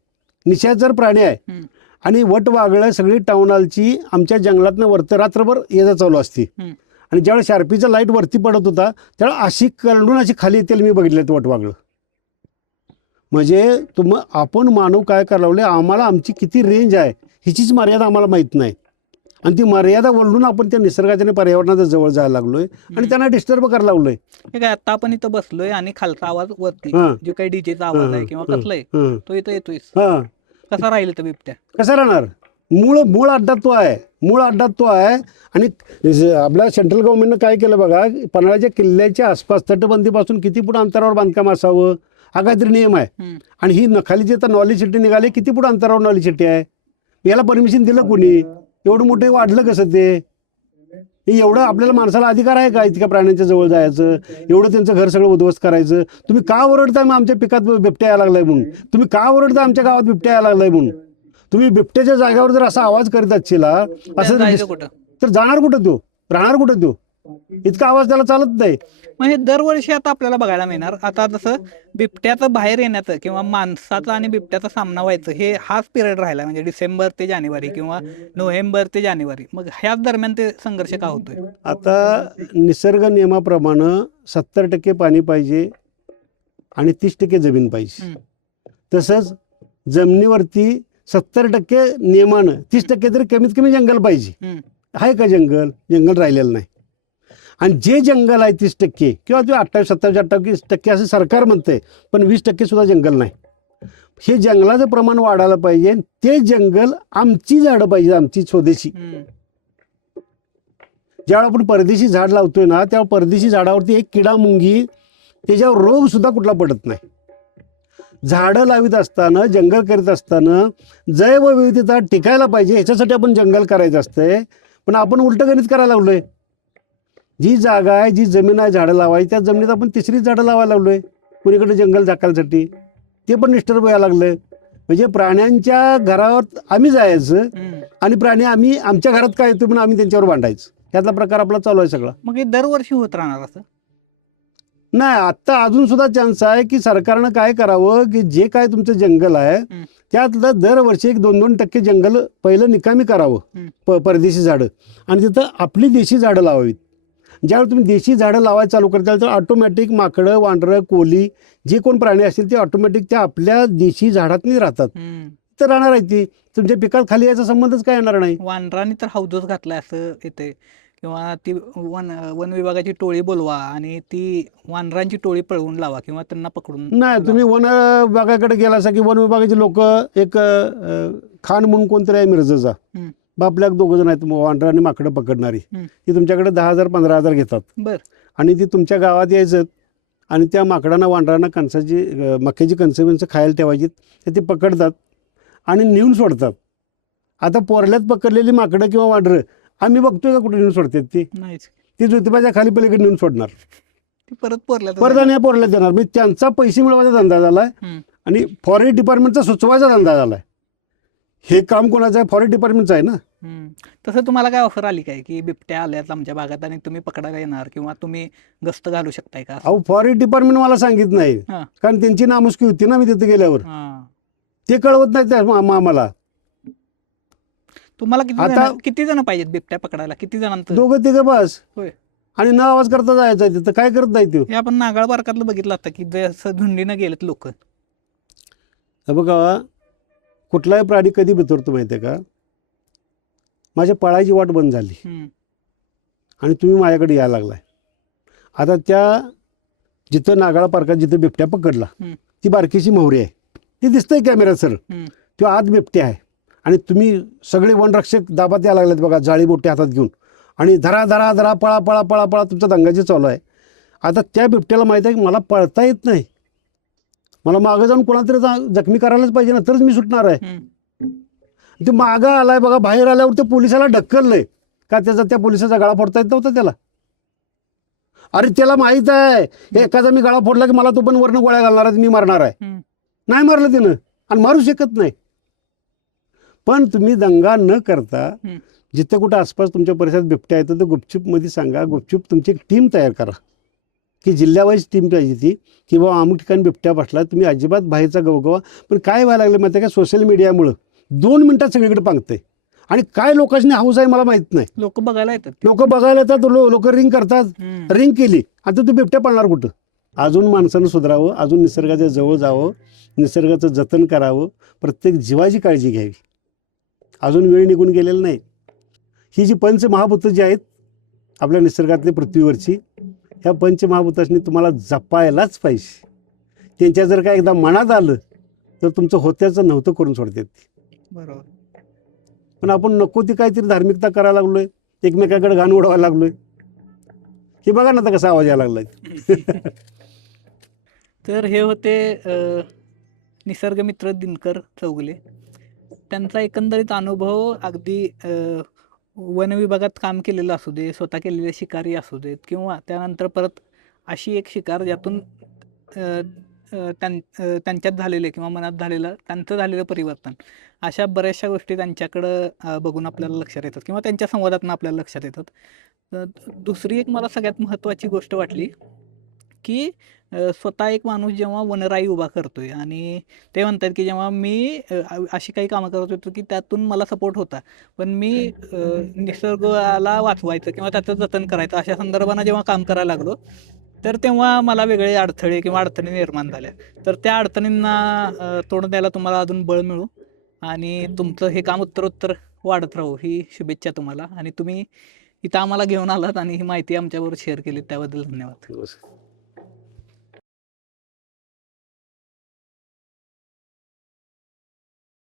निशाचर प्राणी आहे. आणि वटवाघळं सगळी टाऊनहॉलची आमच्या जंगलातनं वरती रात्रभर ये जा चालू असते. आणि ज्यावेळेस शार्पीचा लाईट वरती पडत होता त्यावेळेस अशी करडून अशी खाली येतील मी बघितले वटवाघळं. म्हणजे आपण मानव काय करायला लागले, आम्हाला आमची किती रेंज आहे हिचीच मर्यादा आम्हाला माहीत नाही. आणि ती मर्यादा ओलांडून आपण त्या निसर्गाच्या आणि पर्यावरणाच्या जवळ जायला लागलोय आणि त्यांना डिस्टर्ब करायला लागलोय. हे काय, आता आपण इथं बसलोय आणि खालचा आवाज वरती, जो काही डीजेचा आवाज आहे किंवा कसलाय तो इथं येतोय, कसा राहील तर बिबट्या? कसा राहणार? मूळ अड्डा तो आहे, मूळ अड्डा तो आहे. आणि आपल्या सेंट्रल गव्हर्नमेंटनं काय केलं बघा, पन्हाळ्याच्या किल्ल्याच्या आसपास तटबंदीपासून किती फूट अंतरावर बांधकाम असावं हा काहीतरी नियम आहे. आणि ही खाली जे आता नॉलेज सिटी निघाली, किती फूट अंतरावर नॉलेज सिटी आहे? याला परमिशन दिलं कोणी? एवढं मोठे वाढलं कसं ते? एवढं आपल्याला माणसाला अधिकार आहे का इतक्या प्राण्यांच्या जवळ जायचं, एवढं त्यांचं घर सगळं उद्ध्वस्त करायचं? तुम्ही का ओरडताय मग आमच्या पिकात बिबट्या यायला लागलाय म्हणून? तुम्ही का ओरडताय आमच्या गावात बिबट्या यायला लागलाय म्हणून? तुम्ही बिबट्याच्या जागेवर जर असा आवाज करीत असशीला असं जायचं कुठं? तर जाणार कुठं तो? राहणार कुठं तो? इतका आवाज त्याला चालत नाही. म्हणजे दरवर्षी आता आपल्याला बघायला मिळणार. आता जसं बिबट्याचं बाहेर येण्याचं किंवा माणसाचा आणि बिबट्याचा सामना व्हायचं हे हाच पिरियड राहिला, म्हणजे डिसेंबर ते जानेवारी किंवा नोव्हेंबर ते जानेवारी. मग ह्याच दरम्यान ते संघर्ष का होतोय? आता निसर्ग नियमाप्रमाणे 70% पाणी पाहिजे आणि 30% जमीन पाहिजे. हम्म. तसंच जमिनीवरती 70% नियमानं 30% तरी कमीत कमी जंगल पाहिजे. हम्म. आहे का जंगल? जंगल राहिलेलं नाही. आणि जे जंगल आहे 30% किंवा जो 28, 27, 28% असं सरकार म्हणतंय, पण 20% सुद्धा जंगल नाही. हे जंगलाचं प्रमाण वाढायला पाहिजे. ते जंगल आमची झाडं पाहिजे, आमची स्वदेशी. हम्म. ज्यावेळेला आपण परदेशी झाड लावतोय ना, तेव्हा परदेशी झाडावरती एक किडा मुंगी त्याच्यावर रोग सुद्धा कुठला पडत नाही. झाडं लावित असताना, जंगल करीत असताना जैवविविधता टिकायला पाहिजे, ह्याच्यासाठी आपण जंगल करायचं असतंय. पण आपण उलटं गणित करायला लावलंय. जी जागा आहे, जी जमीन आहे झाडं लावायची, त्या जमिनीत आपण तिसरीच झाडं लावायला लावलोय कुणीकडे जंगल झाकायसाठी. ते पण डिस्टर्ब व्हायला लागलं. म्हणजे प्राण्यांच्या घरावर आम्ही जायचं हम्म. आणि प्राणी आम्ही आमच्या घरात काय येतो म्हणून आम्ही त्यांच्यावर भांडायचं. ह्यातला प्रकार आपला चालू आहे सगळा. मग हे दरवर्षी होत राहणार असं? नाही, आत्ता अजून सुद्धा चान्स आहे की सरकारनं काय करावं की जे काय तुमचं जंगल आहे त्यातलं दरवर्षी 1-2% जंगल पहिलं निकामी करावं, परदेशी झाडं, आणि तिथं आपली देशी झाडं लावावीत. ज्यावेळी तुम्ही देशी झाडं लावायला चालू करताल तर ऑटोमॅटिक माकडं, वांढरं, कोली जे कोण प्राणी असतील ते ऑटोमॅटिक त्या आपल्या देशी झाडातच राहतात. तर राहणार आहे ती. तुमच्या पिकात खाली याचा संबंधच काय येणार नाही. वानरांनी तर हौदच घातलाय असं येते, किंवा ती वन विभागाची टोळी बोलवा आणि ती वानरांची टोळी पळवून लावा किंवा त्यांना पकडून. नाही, तुम्ही वन विभागाकडे गेला असा की वन विभागाचे लोक एक खान म्हणून कोणतरी आहे मिरजेचा, बापल्या 2 जण आहेत वांढरं आणि माकडं पकडणारी. ती तुमच्याकडे 10,000 15,000 घेतात. बर. आणि ती तुमच्या गावात यायचं आणि त्या माकडांना, वांढरांना कणसाची, मक्याची कणसं खायला ठेवायची. ते पकडतात आणि नेऊन सोडतात. आता पोरल्यात पकडलेली माकडं किंवा वांढरं आम्ही बघतोय का कुठे नेऊन सोडतात? ती ज्योतिबाच्या खाली पलीकडे नेऊन सोडणार, ती परत पोरल्यात पोरल्यात देणार. म्हणजे त्यांचा पैसे मिळवायचा धंदा झालाय आणि फॉरेस्ट डिपार्टमेंटचा सुचवायचा धंदा झालाय. हे काम कोणाचं आहे? फॉरेस्ट डिपार्टमेंटचं आहे ना. तसं तुम्हाला काय ऑफर आली काय की बिबट्या आल्यात आमच्या भागात आणि तुम्ही पकडायला येणार किंवा तुम्ही गस्त घालू शकताय का? अहो, फॉरेस्ट डिपार्टमेंट मला सांगित नाही, कारण त्यांची नामुष्की होती ना. मी तिथे गेल्यावर ते कळवत नाही त्या आम्हाला. तुम्हाला किती जण पाहिजेत बिबट्या पकडायला? किती जणांचं? 2-3 बस. होय. आणि न आवाज करता जायचं तिथं. काय करत नाही ते. हे आपण नागाळ पार्कातलं बघितलं आता की जसं झुंडीनं गेलेत लोक. बघा, कुठलाही प्राणी कधी बिथरतो माहिती आहे का? माझ्या पळायची वाट बंद झाली आणि तुम्ही माझ्याकडे यायला लागलाय. आता त्या जिथं नागाळा पार्कात जिथं बिबट्या पकडला ती बारकीशी मोहरी आहे, ती दिसतंय कॅमेऱ्यात सर. तो आत बिबट्या आहे आणि तुम्ही सगळे वनरक्षक दाबात यायला लागलेत बघा, जाळी मोठी हातात घेऊन, आणि धरा धरा धरा पळा पळा पळा पळा तुमचा दंगाची चालू आहे. आता त्या बिबट्याला माहिती आहे की मला पळता येत नाही, मला मागं जाऊन कोणातरी जखमी करायलाच पाहिजे ना, तरच मी सुटणार आहे. ते मागं आलाय बघा, बाहेर आल्यावर ते पोलिसाला ढकललंय का त्याचा, त्या पोलिसाचा गळा फोडता येत नव्हता त्याला. अरे त्याला माहित आहे एखादा मी गळा फोडला की मला तो पण वरनं गोळ्या घालणार आहे, मी मारणार आहे. नाही मारलं त्यानं आणि मारू शकत नाही. पण तुम्ही दंगा न करता जिथे कुठं आसपास तुमच्या परिसरात बिबट्या येतं तर गुपचूप मध्ये सांगा, गुपचूप तुमची एक टीम तयार करा की जिल्ह्यावाईज टीम पाहिजे ती, की बाबा अमुक ठिकाणी बिबट्या बसला. तुम्ही अजिबात बाहेरचा गवगवा. पण काय व्हायला लागलं माहिती आहे का? सोशल मीडियामुळं 2 मिनिटात सगळीकडे पांगतंय. आणि काय लोकांनी हाऊस आहे मला माहित नाही. लोक बघायला येतात, लोक रिंग करतात. रिंग केली, आता तू बिबट्या पाळणार कुठं? अजून माणसानं सुधारावं, अजून निसर्गाच्या जवळ जावं, निसर्गाचं जतन करावं, प्रत्येक जीवाची काळजी घ्यावी. अजून वेळ निघून गेलेला नाही. ही जी पंचमहाभूतं जी आहेत आपल्या निसर्गातली पृथ्वीवरची, ह्या पंचमहाभूतांनी तुम्हाला जपायलाच पाहिजे. त्यांच्या जर काय एकदा मनात आलं तर तुमचं होत्याचं नव्हतं करून सोडतात. बरोबर. पण आपण नको ती काहीतरी धार्मिकता करायला लागलोय, एकमेकाकडे घाण उडवायला लागलोय. हे बघा ना आता कसा आवाज यायला लागलाय. तर हे होते निसर्गमित्र दिनकर चौगले. त्यांचा एकंदरीत अनुभव अगदी वन विभागात काम केलेलं असू दे, स्वतः केलेले शिकारी असू देत, किंवा त्यानंतर परत अशी एक शिकार ज्यातून त्यांच्यात झालेले किंवा मनात झालेलं त्यांचं झालेलं परिवर्तन, अशा बऱ्याचशा गोष्टी त्यांच्याकडं बघून आपल्याला लक्षात येतात किंवा त्यांच्या संवादातून आपल्याला लक्षात येतात. दुसरी एक मला सगळ्यात महत्त्वाची गोष्ट वाटली की स्वतः एक माणूस जेव्हा वनराई उभा करतोय आणि ते म्हणतात की जेव्हा मी अशी काही कामं करत होतो की त्यातून मला सपोर्ट होता, पण मी निसर्गाला वाचवायचं किंवा त्याचं जतन करायचं अशा संदर्भानं जेव्हा काम करायला लागलो, तर तेव्हा मला वेगळे अडथळे किंवा अडचणी निर्माण झाल्या. तर त्या अडचणींना तोंड द्यायला तुम्हाला अजून बळ मिळू आणि तुमचं हे काम उत्तरोत्तर वाढत राहू ही शुभेच्छा तुम्हाला. आणि तुम्ही इथं आम्हाला घेऊन आलात आणि ही माहिती आमच्याबरोबर शेअर केली त्याबद्दल धन्यवाद. नमस्कार.